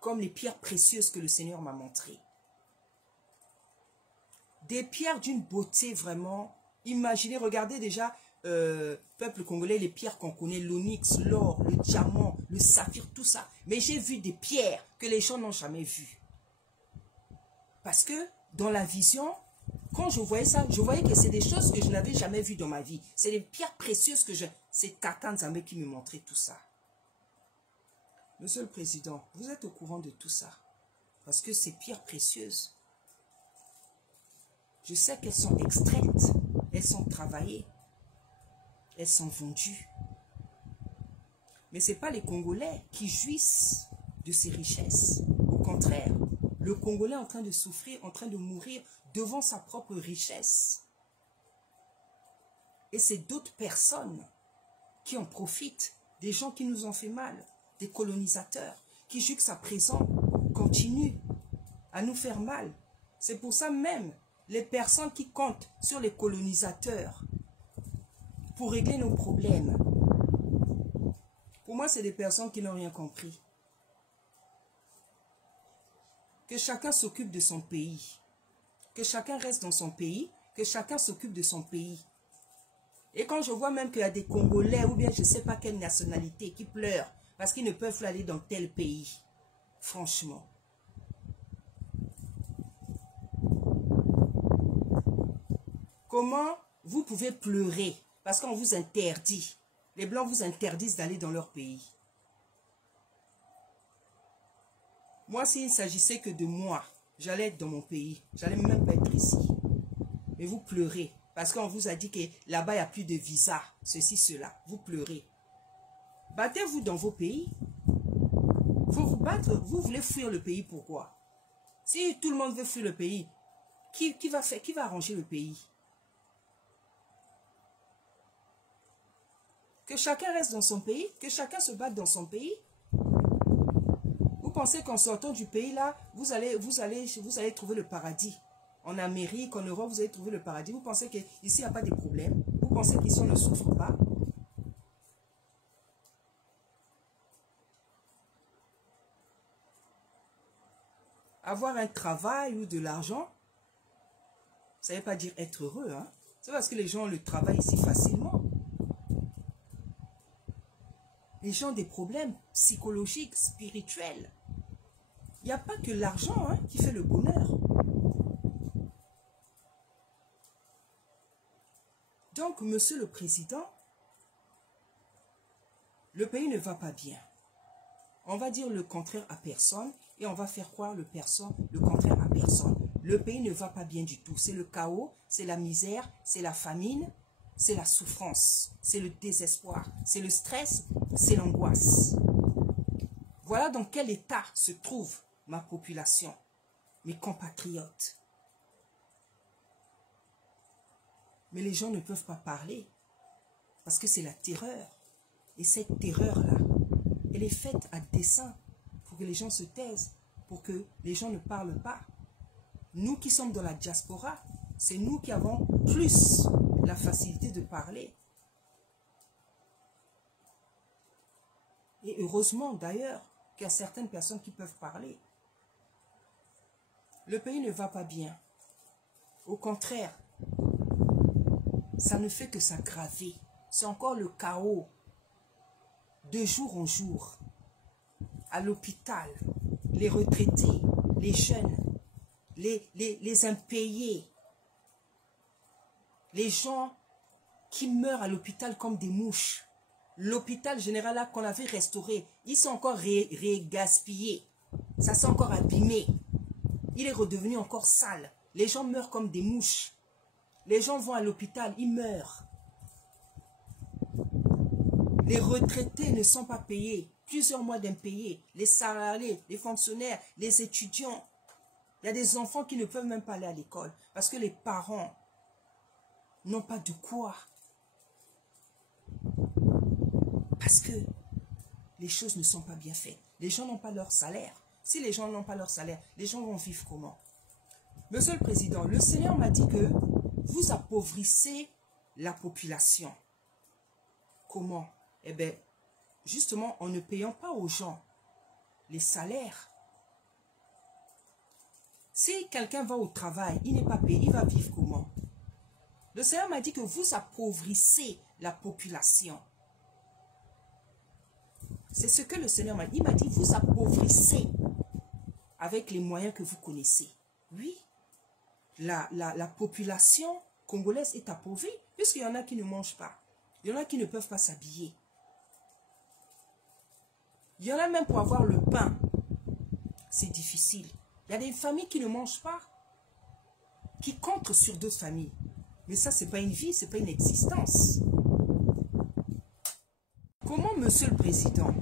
Comme les pierres précieuses que le Seigneur m'a montrées. Des pierres d'une beauté vraiment. Imaginez, regardez déjà, peuple congolais, les pierres qu'on connaît, l'onyx, l'or, le diamant, le saphir, tout ça. Mais j'ai vu des pierres que les gens n'ont jamais vues. Parce que dans la vision, quand je voyais ça, je voyais que c'est des choses que je n'avais jamais vues dans ma vie. C'est des pierres précieuses que je... C'est Tata Nzambe qui me montrait tout ça. Monsieur le Président, vous êtes au courant de tout ça. Parce que ces pierres précieuses, je sais qu'elles sont extraites, elles sont travaillées, elles sont vendues. Mais ce n'est pas les Congolais qui jouissent de ces richesses. Au contraire, le Congolais est en train de souffrir, en train de mourir devant sa propre richesse. Et c'est d'autres personnes qui en profitent, des gens qui nous ont fait mal, des colonisateurs, qui jusqu'à présent continuent à nous faire mal. C'est pour ça même, les personnes qui comptent sur les colonisateurs pour régler nos problèmes, pour moi, c'est des personnes qui n'ont rien compris. Que chacun s'occupe de son pays. Que chacun reste dans son pays. Que chacun s'occupe de son pays. Et quand je vois même qu'il y a des Congolais ou bien je ne sais pas quelle nationalité qui pleurent parce qu'ils ne peuvent plus aller dans tel pays. Franchement. Comment vous pouvez pleurer parce qu'on vous interdit? Les Blancs vous interdisent d'aller dans leur pays. Moi, s'il ne s'agissait que de moi, j'allais être dans mon pays. J'allais même pas être ici. Mais vous pleurez. Parce qu'on vous a dit que là-bas, il n'y a plus de visa. Ceci, cela. Vous pleurez. Battez-vous dans vos pays. Faut vous battre. Vous voulez fuir le pays, pourquoi? Si tout le monde veut fuir le pays, qui va arranger le pays? Que chacun reste dans son pays, que chacun se batte dans son pays. Vous pensez qu'en sortant du pays, là, vous allez trouver le paradis. En Amérique, en Europe, vous allez trouver le paradis. Vous pensez qu'ici, il n'y a pas de problème. Vous pensez qu'ici, on ne souffre pas. Avoir un travail ou de l'argent, ça ne veut pas dire être heureux. Hein? C'est parce que les gens ont le travail ici facilement. Les gens ont des problèmes psychologiques, spirituels. Il n'y a pas que l'argent qui fait le bonheur. Donc, Monsieur le Président, le pays ne va pas bien. On va dire le contraire à personne et on va faire croire le contraire à personne. Le pays ne va pas bien du tout. C'est le chaos, c'est la misère, c'est la famine, c'est la souffrance, c'est le désespoir, c'est le stress, c'est l'angoisse. Voilà dans quel état se trouve ma population, mes compatriotes. Mais les gens ne peuvent pas parler parce que c'est la terreur. Et cette terreur-là, elle est faite à dessein pour que les gens se taisent. pour que les gens ne parlent pas. Nous qui sommes dans la diaspora, c'est nous qui avons plus la facilité de parler. Et heureusement d'ailleurs qu'il y a certaines personnes qui peuvent parler. Le pays ne va pas bien. Au contraire, ça ne fait que s'aggraver. C'est encore le chaos. De jour en jour. À l'hôpital, les retraités, les jeunes, les impayés, les gens qui meurent à l'hôpital comme des mouches. L'hôpital général là qu'on avait restauré, ils sont encore gaspillés. Ça s'est encore abîmé. Il est redevenu encore sale. Les gens meurent comme des mouches. Les gens vont à l'hôpital, ils meurent. Les retraités ne sont pas payés. Plusieurs mois d'impayés. Les salariés, les fonctionnaires, les étudiants. Il y a des enfants qui ne peuvent même pas aller à l'école parce que les parents n'ont pas de quoi. Parce que les choses ne sont pas bien faites. Les gens n'ont pas leur salaire. Si les gens n'ont pas leur salaire, les gens vont vivre comment? Monsieur le Président, le Seigneur m'a dit que vous appauvrissez la population. Comment? Eh bien, justement, en ne payant pas aux gens les salaires. Si quelqu'un va au travail, il n'est pas payé, il va vivre comment? Le Seigneur m'a dit que vous appauvrissez la population. C'est ce que le Seigneur m'a dit. Il m'a dit, vous appauvrissez avec les moyens que vous connaissez. Oui, la population congolaise est appauvrie, puisqu'il y en a qui ne mangent pas. Il y en a qui ne peuvent pas s'habiller. Il y en a même pour avoir le pain. C'est difficile. Il y a des familles qui ne mangent pas, qui comptent sur d'autres familles. Mais ça, ce n'est pas une vie, ce n'est pas une existence. Comment, Monsieur le Président,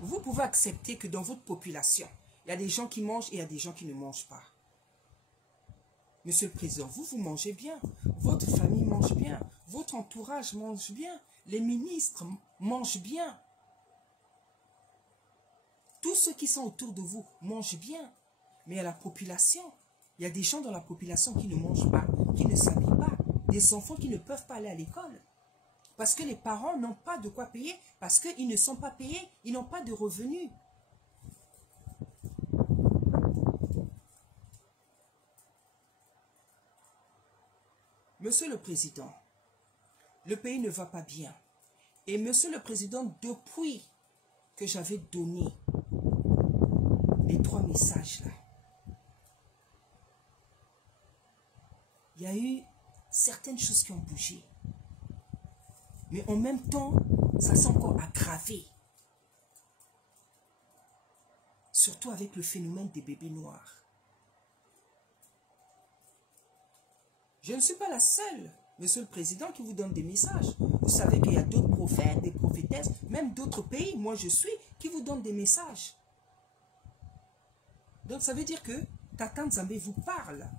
vous pouvez accepter que dans votre population, il y a des gens qui mangent et il y a des gens qui ne mangent pas? Monsieur le Président, vous mangez bien, votre famille mange bien, votre entourage mange bien, les ministres mangent bien. Tous ceux qui sont autour de vous mangent bien. Mais à la population, il y a des gens dans la population qui ne mangent pas, qui ne s'habillent pas, des enfants qui ne peuvent pas aller à l'école. Parce que les parents n'ont pas de quoi payer, parce qu'ils ne sont pas payés, ils n'ont pas de revenus. Monsieur le Président, le pays ne va pas bien. Et Monsieur le Président, depuis que j'avais donné les 3 messages là, il y a eu certaines choses qui ont bougé. Mais en même temps, ça s'est encore aggravé. Surtout avec le phénomène des bébés noirs. Je ne suis pas la seule, Monsieur le Président, qui vous donne des messages. Vous savez qu'il y a d'autres prophètes, des prophétesses, même d'autres pays, moi je suis, qui vous donnent des messages. Donc ça veut dire que Tata Nzambe vous parle.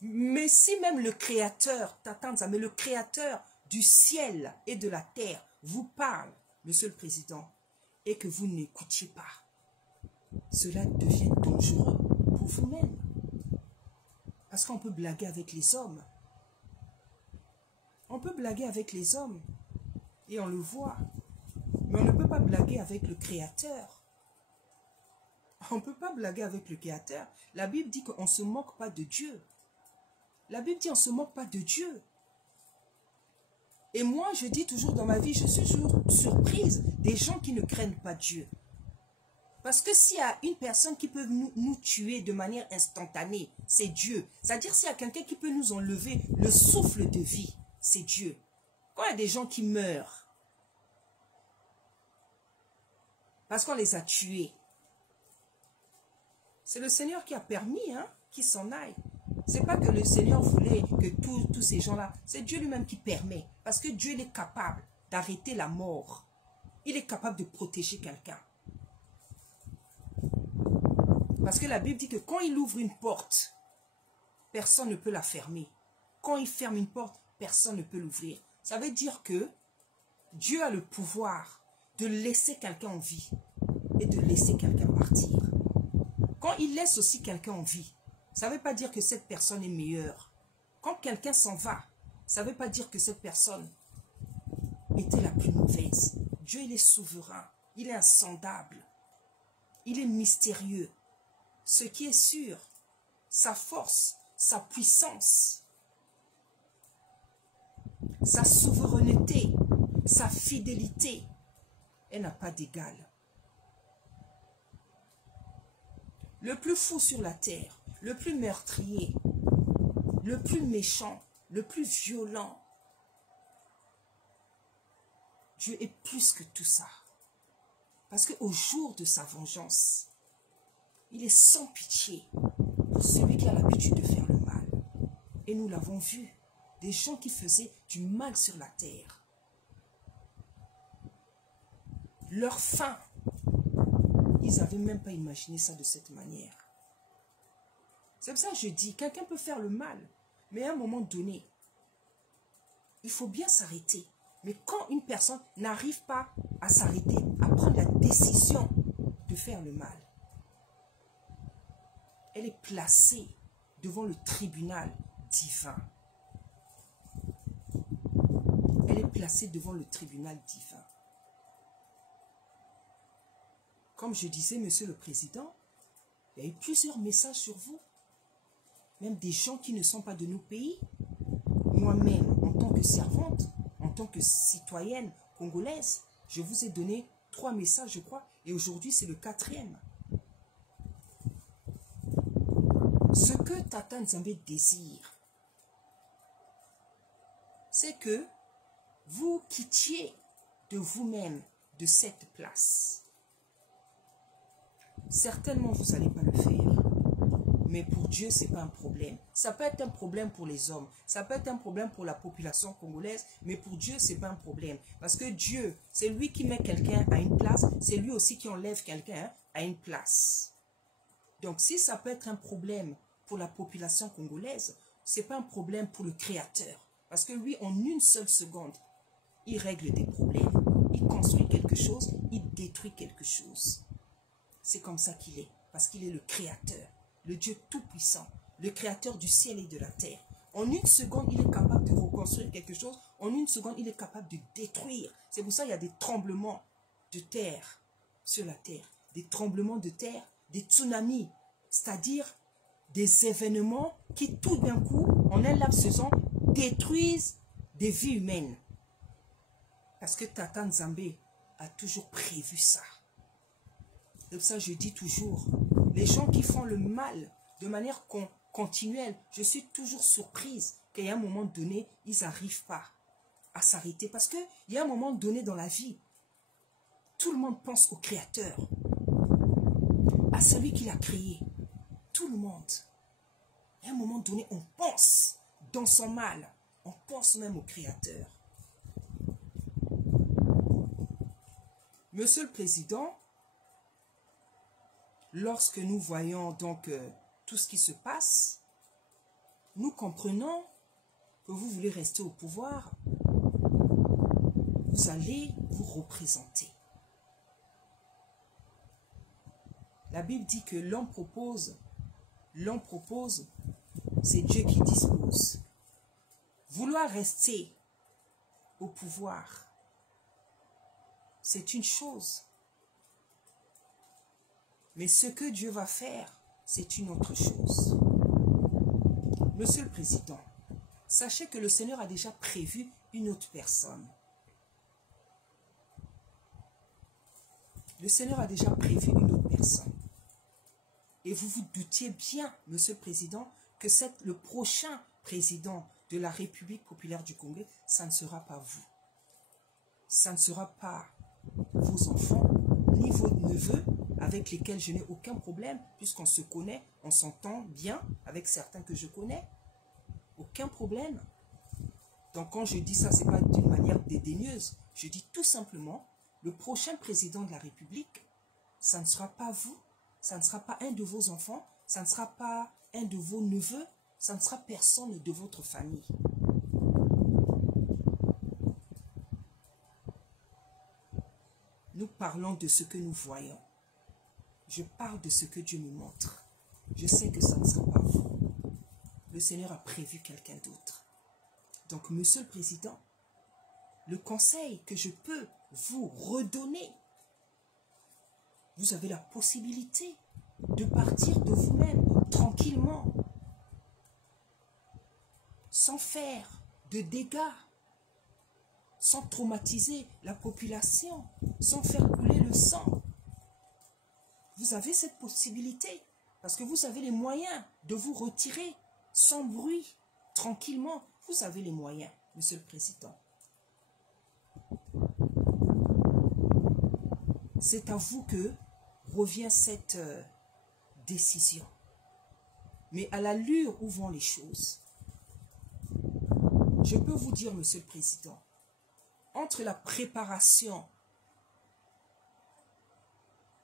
Mais si même le Créateur, Tata Nzambe, le Créateur du ciel et de la terre vous parle, Monsieur le Président, et que vous n'écoutiez pas, cela devient dangereux pour vous-même. Parce qu'on peut blaguer avec les hommes. On peut blaguer avec les hommes, et on le voit. Mais on ne peut pas blaguer avec le Créateur. On ne peut pas blaguer avec le Créateur. La Bible dit qu'on ne se moque pas de Dieu. La Bible dit qu'on ne se moque pas de Dieu. Et moi, je dis toujours dans ma vie, je suis toujours surprise des gens qui ne craignent pas Dieu. Parce que s'il y a une personne qui peut nous tuer de manière instantanée, c'est Dieu. C'est-à-dire s'il y a quelqu'un qui peut nous enlever le souffle de vie, c'est Dieu. Quand il y a des gens qui meurent, parce qu'on les a tués, c'est le Seigneur qui a permis qu'ils s'en aillent. Ce n'est pas que le Seigneur voulait que tous ces gens-là, c'est Dieu lui-même qui permet. Parce que Dieu il est capable d'arrêter la mort. Il est capable de protéger quelqu'un. Parce que la Bible dit que quand il ouvre une porte, personne ne peut la fermer. Quand il ferme une porte, personne ne peut l'ouvrir. Ça veut dire que Dieu a le pouvoir de laisser quelqu'un en vie et de laisser quelqu'un partir. Quand il laisse aussi quelqu'un en vie, ça ne veut pas dire que cette personne est meilleure. Quand quelqu'un s'en va, ça ne veut pas dire que cette personne était la plus mauvaise. Dieu, il est souverain, il est insondable, il est mystérieux. Ce qui est sûr, sa force, sa puissance, sa souveraineté, sa fidélité, elle n'a pas d'égal. Le plus fou sur la terre, le plus meurtrier, le plus méchant, le plus violent, Dieu est plus que tout ça. Parce qu'au jour de sa vengeance, il est sans pitié pour celui qui a l'habitude de faire le mal. Et nous l'avons vu, des gens qui faisaient du mal sur la terre. Leur fin, ils n'avaient même pas imaginé ça de cette manière. C'est pour ça que je dis, quelqu'un peut faire le mal, mais à un moment donné, il faut bien s'arrêter. Mais quand une personne n'arrive pas à s'arrêter, à prendre la décision de faire le mal, elle est placée devant le tribunal divin. Elle est placée devant le tribunal divin. Comme je disais, Monsieur le Président, il y a eu plusieurs messages sur vous. Même des gens qui ne sont pas de nos pays. Moi-même, en tant que servante, en tant que citoyenne congolaise, je vous ai donné 3 messages, je crois, et aujourd'hui, c'est le 4e. Ce que Tata Nzambe désire, c'est que vous quittiez de vous-même de cette place. Certainement, vous n'allez pas le faire. Mais pour Dieu, ce n'est pas un problème. Ça peut être un problème pour les hommes. Ça peut être un problème pour la population congolaise. Mais pour Dieu, ce n'est pas un problème. Parce que Dieu, c'est lui qui met quelqu'un à une place. C'est lui aussi qui enlève quelqu'un à une place. Donc, si ça peut être un problème pour la population congolaise, ce n'est pas un problème pour le Créateur. Parce que lui, en une seule seconde, il règle des problèmes. Il construit quelque chose. Il détruit quelque chose. C'est comme ça qu'il est. Parce qu'il est le Créateur. Le Dieu tout-puissant, le créateur du ciel et de la terre. En une seconde, il est capable de reconstruire quelque chose. En une seconde, il est capable de détruire. C'est pour ça qu'il y a des tremblements de terre sur la terre. Des tremblements de terre, des tsunamis. C'est-à-dire des événements qui, tout d'un coup, en un laps de temps, détruisent des vies humaines. Parce que Tata Nzambe a toujours prévu ça. C'est pour ça que je dis toujours, les gens qui font le mal de manière continuelle, je suis toujours surprise qu'à un moment donné, ils n'arrivent pas à s'arrêter. Parce qu'il y a un moment donné dans la vie, tout le monde pense au Créateur, à celui qui l'a créé. Tout le monde. À un moment donné, on pense dans son mal, on pense même au Créateur. Monsieur le Président, lorsque nous voyons donc tout ce qui se passe, nous comprenons que vous voulez rester au pouvoir, vous allez vous représenter. La Bible dit que l'homme propose, c'est Dieu qui dispose. Vouloir rester au pouvoir, c'est une chose. Mais ce que Dieu va faire, c'est une autre chose. Monsieur le Président, sachez que le Seigneur a déjà prévu une autre personne. Le Seigneur a déjà prévu une autre personne. Et vous vous doutiez bien, Monsieur le Président, que le prochain président de la République populaire du Congo, ça ne sera pas vous. Ça ne sera pas vos enfants, ni vos neveux, avec lesquels je n'ai aucun problème, puisqu'on se connaît, on s'entend bien avec certains que je connais. Aucun problème. Donc quand je dis ça, ce n'est pas d'une manière dédaigneuse. Je dis tout simplement, le prochain président de la République, ça ne sera pas vous, ça ne sera pas un de vos enfants, ça ne sera pas un de vos neveux, ça ne sera personne de votre famille. nous parlons de ce que nous voyons. Je parle de ce que Dieu me montre. Je sais que ça ne sera pas vous. Le Seigneur a prévu quelqu'un d'autre. Donc, Monsieur le Président, le conseil que je peux vous redonner, vous avez la possibilité de partir de vous-même tranquillement, sans faire de dégâts, sans traumatiser la population, sans faire couler le sang. Vous avez cette possibilité parce que vous avez les moyens de vous retirer sans bruit, tranquillement. Vous avez les moyens, Monsieur le Président. C'est à vous que revient cette décision. Mais à l'allure où vont les choses, je peux vous dire, Monsieur le Président, entre la préparation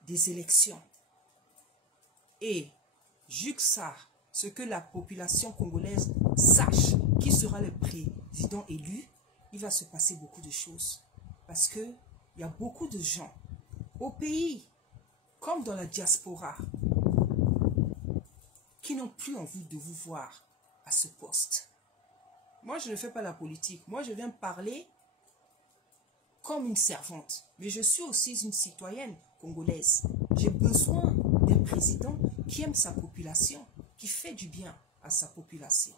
des élections et juxta ce que la population congolaise sache qui sera le président élu, il va se passer beaucoup de choses. Parce qu'il y a beaucoup de gens au pays, comme dans la diaspora, qui n'ont plus envie de vous voir à ce poste. Moi, je ne fais pas la politique. Moi, je viens parler comme une servante. Mais je suis aussi une citoyenne congolaise. J'ai besoin d'un président qui aime sa population, qui fait du bien à sa population.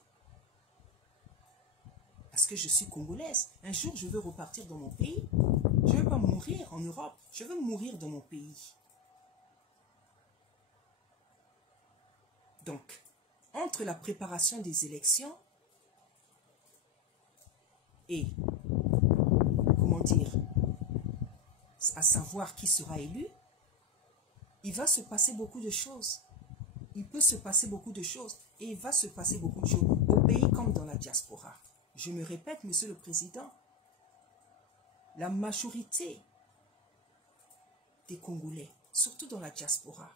Parce que je suis congolaise. Un jour, je veux repartir dans mon pays. Je ne veux pas mourir en Europe. Je veux mourir dans mon pays. Donc, entre la préparation des élections et, comment dire, à savoir qui sera élu, il va se passer beaucoup de choses. Il peut se passer beaucoup de choses et il va se passer beaucoup de choses au pays comme dans la diaspora. Je me répète, Monsieur le Président, la majorité des Congolais, surtout dans la diaspora,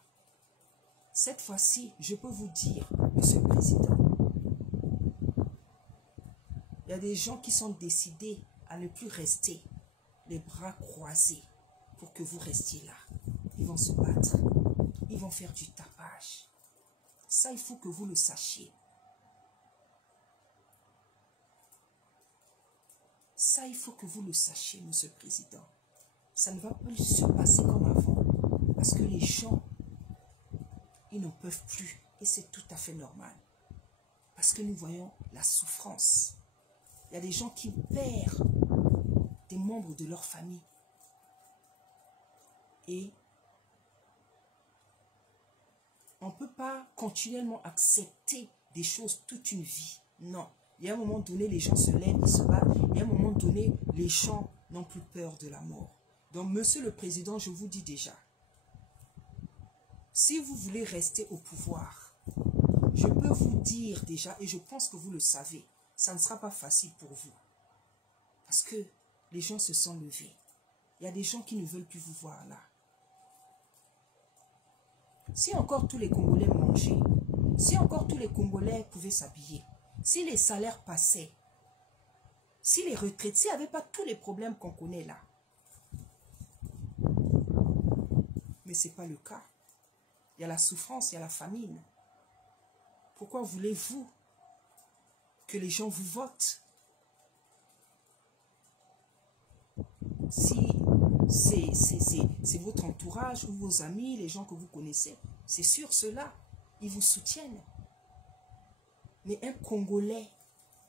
cette fois-ci, je peux vous dire, Monsieur le Président, il y a des gens qui sont décidés à ne plus rester les bras croisés pour que vous restiez là. Ils vont se battre. Ils vont faire du tapage. Ça, il faut que vous le sachiez. Ça, il faut que vous le sachiez, Monsieur le Président. Ça ne va plus se passer comme avant. Parce que les gens, ils n'en peuvent plus. Et c'est tout à fait normal. Parce que nous voyons la souffrance. Il y a des gens qui perdent des membres de leur famille. Et on ne peut pas continuellement accepter des choses toute une vie. Non. Il y a un moment donné, les gens se lèvent, ils se battent. Il y a un moment donné, les gens n'ont plus peur de la mort. Donc, Monsieur le Président, je vous dis déjà, si vous voulez rester au pouvoir, je peux vous dire déjà, et je pense que vous le savez, ça ne sera pas facile pour vous. Parce que les gens se sont levés. Il y a des gens qui ne veulent plus vous voir là. Si encore tous les Congolais mangeaient, si encore tous les Congolais pouvaient s'habiller, si les salaires passaient, si les retraites, s'il n'y avait pas tous les problèmes qu'on connaît là. Mais ce n'est pas le cas. Il y a la souffrance, il y a la famine. Pourquoi voulez-vous que les gens vous votent? Si c'est votre entourage ou vos amis, les gens que vous connaissez, c'est sûr, ceux-là, ils vous soutiennent. Mais un Congolais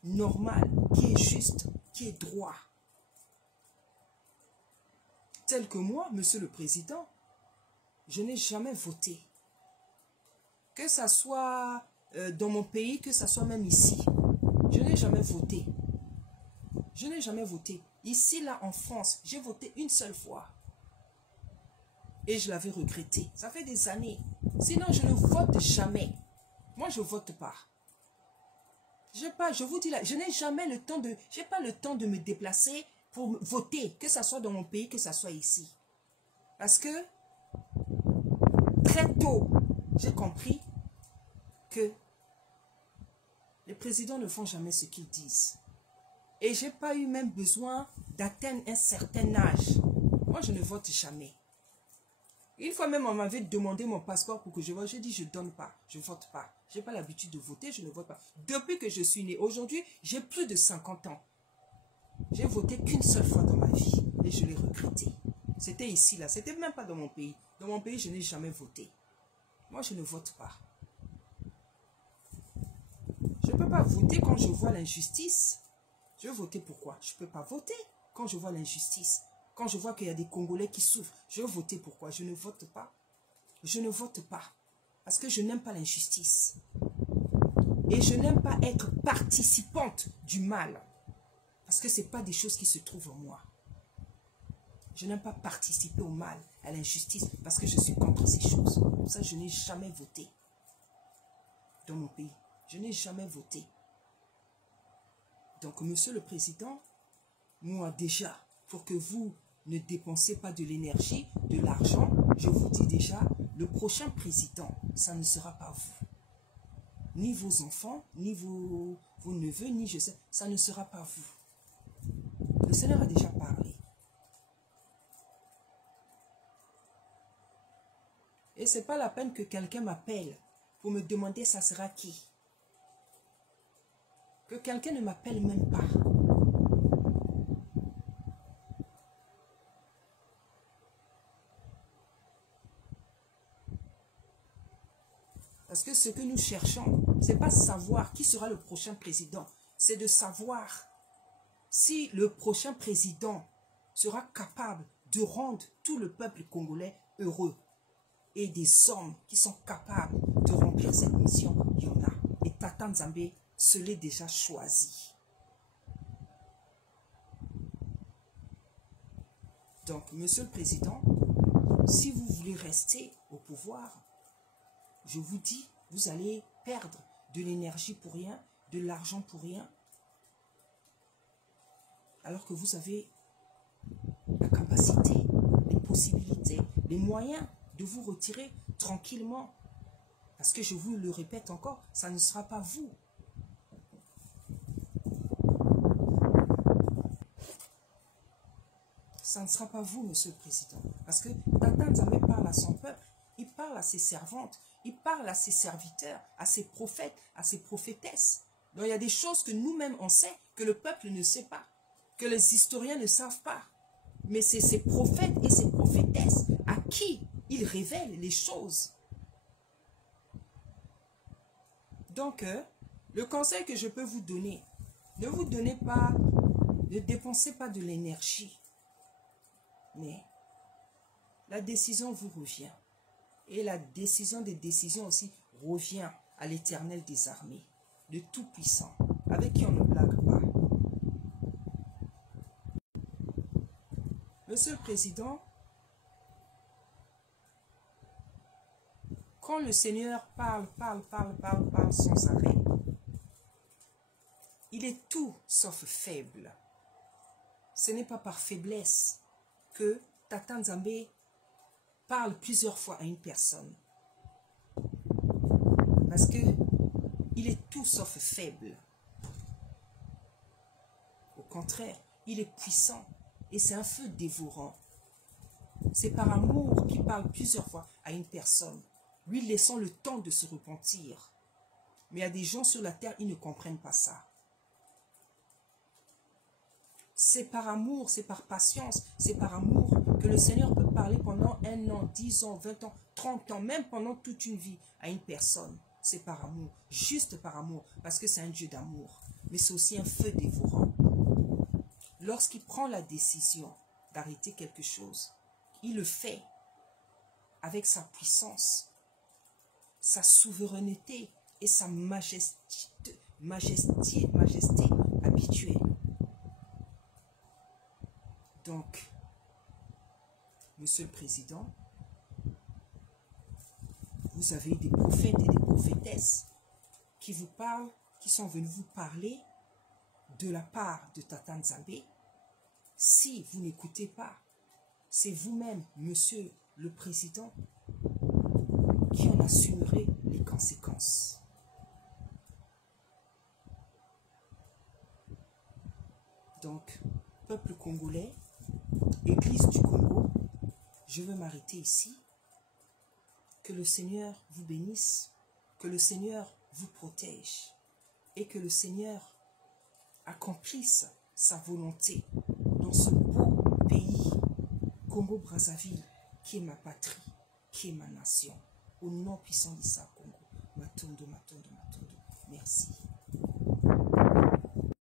normal, qui est juste, qui est droit, tel que moi, Monsieur le Président, je n'ai jamais voté. Que ça soit dans mon pays, que ça soit même ici. Je n'ai jamais voté. Je n'ai jamais voté. Ici, là, en France, j'ai voté une seule fois. Et je l'avais regretté. Ça fait des années. Sinon, je ne vote jamais. Moi, je ne vote pas. Je vous dis là, je n'ai jamais le temps de... Je n'ai pas le temps de me déplacer pour voter, que ce soit dans mon pays, que ce soit ici. Parce que, très tôt, j'ai compris que les présidents ne font jamais ce qu'ils disent. Et je n'ai pas eu même besoin d'atteindre un certain âge Moi, je ne vote jamais. Une fois même, on m'avait demandé mon passeport pour que je vote. J'ai dit, je ne donne pas, je ne vote pas. Je n'ai pas l'habitude de voter, je ne vote pas. Depuis que je suis née, aujourd'hui, j'ai plus de 50 ans. J'ai voté qu'une seule fois dans ma vie et je l'ai regretté. C'était ici, là. C'était même pas dans mon pays. Dans mon pays, je n'ai jamais voté. Moi, je ne vote pas. Je ne peux pas voter quand je vois l'injustice. Je vais voter pourquoi? Je ne peux pas voter quand je vois l'injustice. Quand je vois qu'il y a des Congolais qui souffrent, je vais voter pourquoi? Je ne vote pas. Je ne vote pas. Parce que je n'aime pas l'injustice. Et je n'aime pas être participante du mal. Parce que ce n'est pas des choses qui se trouvent en moi. Je n'aime pas participer au mal, à l'injustice, parce que je suis contre ces choses. Pour ça, je n'ai jamais voté dans mon pays. Je n'ai jamais voté. Donc, Monsieur le Président, moi déjà, pour que vous ne dépensez pas de l'énergie, de l'argent, je vous dis déjà, le prochain président, ça ne sera pas vous. Ni vos enfants, ni vos neveux, ni je sais, ça ne sera pas vous. Le Seigneur a déjà parlé. Et ce n'est pas la peine que quelqu'un m'appelle pour me demander ça sera qui. Que quelqu'un ne m'appelle même pas. Parce que ce que nous cherchons, ce n'est pas savoir qui sera le prochain président. C'est de savoir si le prochain président sera capable de rendre tout le peuple congolais heureux. Et des hommes qui sont capables de remplir cette mission, il y en a. Et Tata Nzambe se l'est déjà choisi. Donc, Monsieur le Président, si vous voulez rester au pouvoir, je vous dis, vous allez perdre de l'énergie pour rien, de l'argent pour rien, alors que vous avez la capacité, les possibilités, les moyens de vous retirer tranquillement. Parce que je vous le répète encore, ça ne sera pas vous. Ça ne sera pas vous, Monsieur le Président. Parce que Tata Nzambe parle à son peuple, il parle à ses servantes, il parle à ses serviteurs, à ses prophètes, à ses prophétesses. Donc il y a des choses que nous-mêmes on sait, que le peuple ne sait pas, que les historiens ne savent pas. Mais c'est ces prophètes et ces prophétesses à qui il révèle les choses. Donc, le conseil que je peux vous donner, ne vous donnez pas, ne dépensez pas de l'énergie. Mais la décision vous revient. Et la décision des décisions aussi revient à l'Éternel des armées, le Tout-Puissant, avec qui on ne blague pas. Monsieur le Président, quand le Seigneur parle sans arrêt, il est tout sauf faible. Ce n'est pas par faiblesse que Tata Nzambe parle plusieurs fois à une personne. Parce que il est tout sauf faible. Au contraire, il est puissant et c'est un feu dévorant. C'est par amour qu'il parle plusieurs fois à une personne, lui laissant le temps de se repentir. Mais il y a des gens sur la terre, ils ne comprennent pas ça. C'est par amour, c'est par patience, c'est par amour que le Seigneur peut parler pendant 1 an, 10 ans, 20 ans, 30 ans, même pendant toute une vie à une personne. C'est par amour, juste par amour, parce que c'est un Dieu d'amour. Mais c'est aussi un feu dévorant. Lorsqu'il prend la décision d'arrêter quelque chose, il le fait avec sa puissance, sa souveraineté et sa majesté habituelle. Donc, Monsieur le Président, vous avez des prophètes et des prophétesses qui vous parlent, qui sont venus vous parler de la part de Tata Nzambe. Si vous n'écoutez pas, c'est vous-même, Monsieur le Président, qui en assumerez les conséquences. Donc, peuple congolais, Église du Congo, je veux m'arrêter ici. Que le Seigneur vous bénisse, que le Seigneur vous protège et que le Seigneur accomplisse sa volonté dans ce beau pays, Congo-Brazzaville, qui est ma patrie, qui est ma nation. Au nom puissant d'Issa Congo. Matondo, Matondo, Matondo. Merci.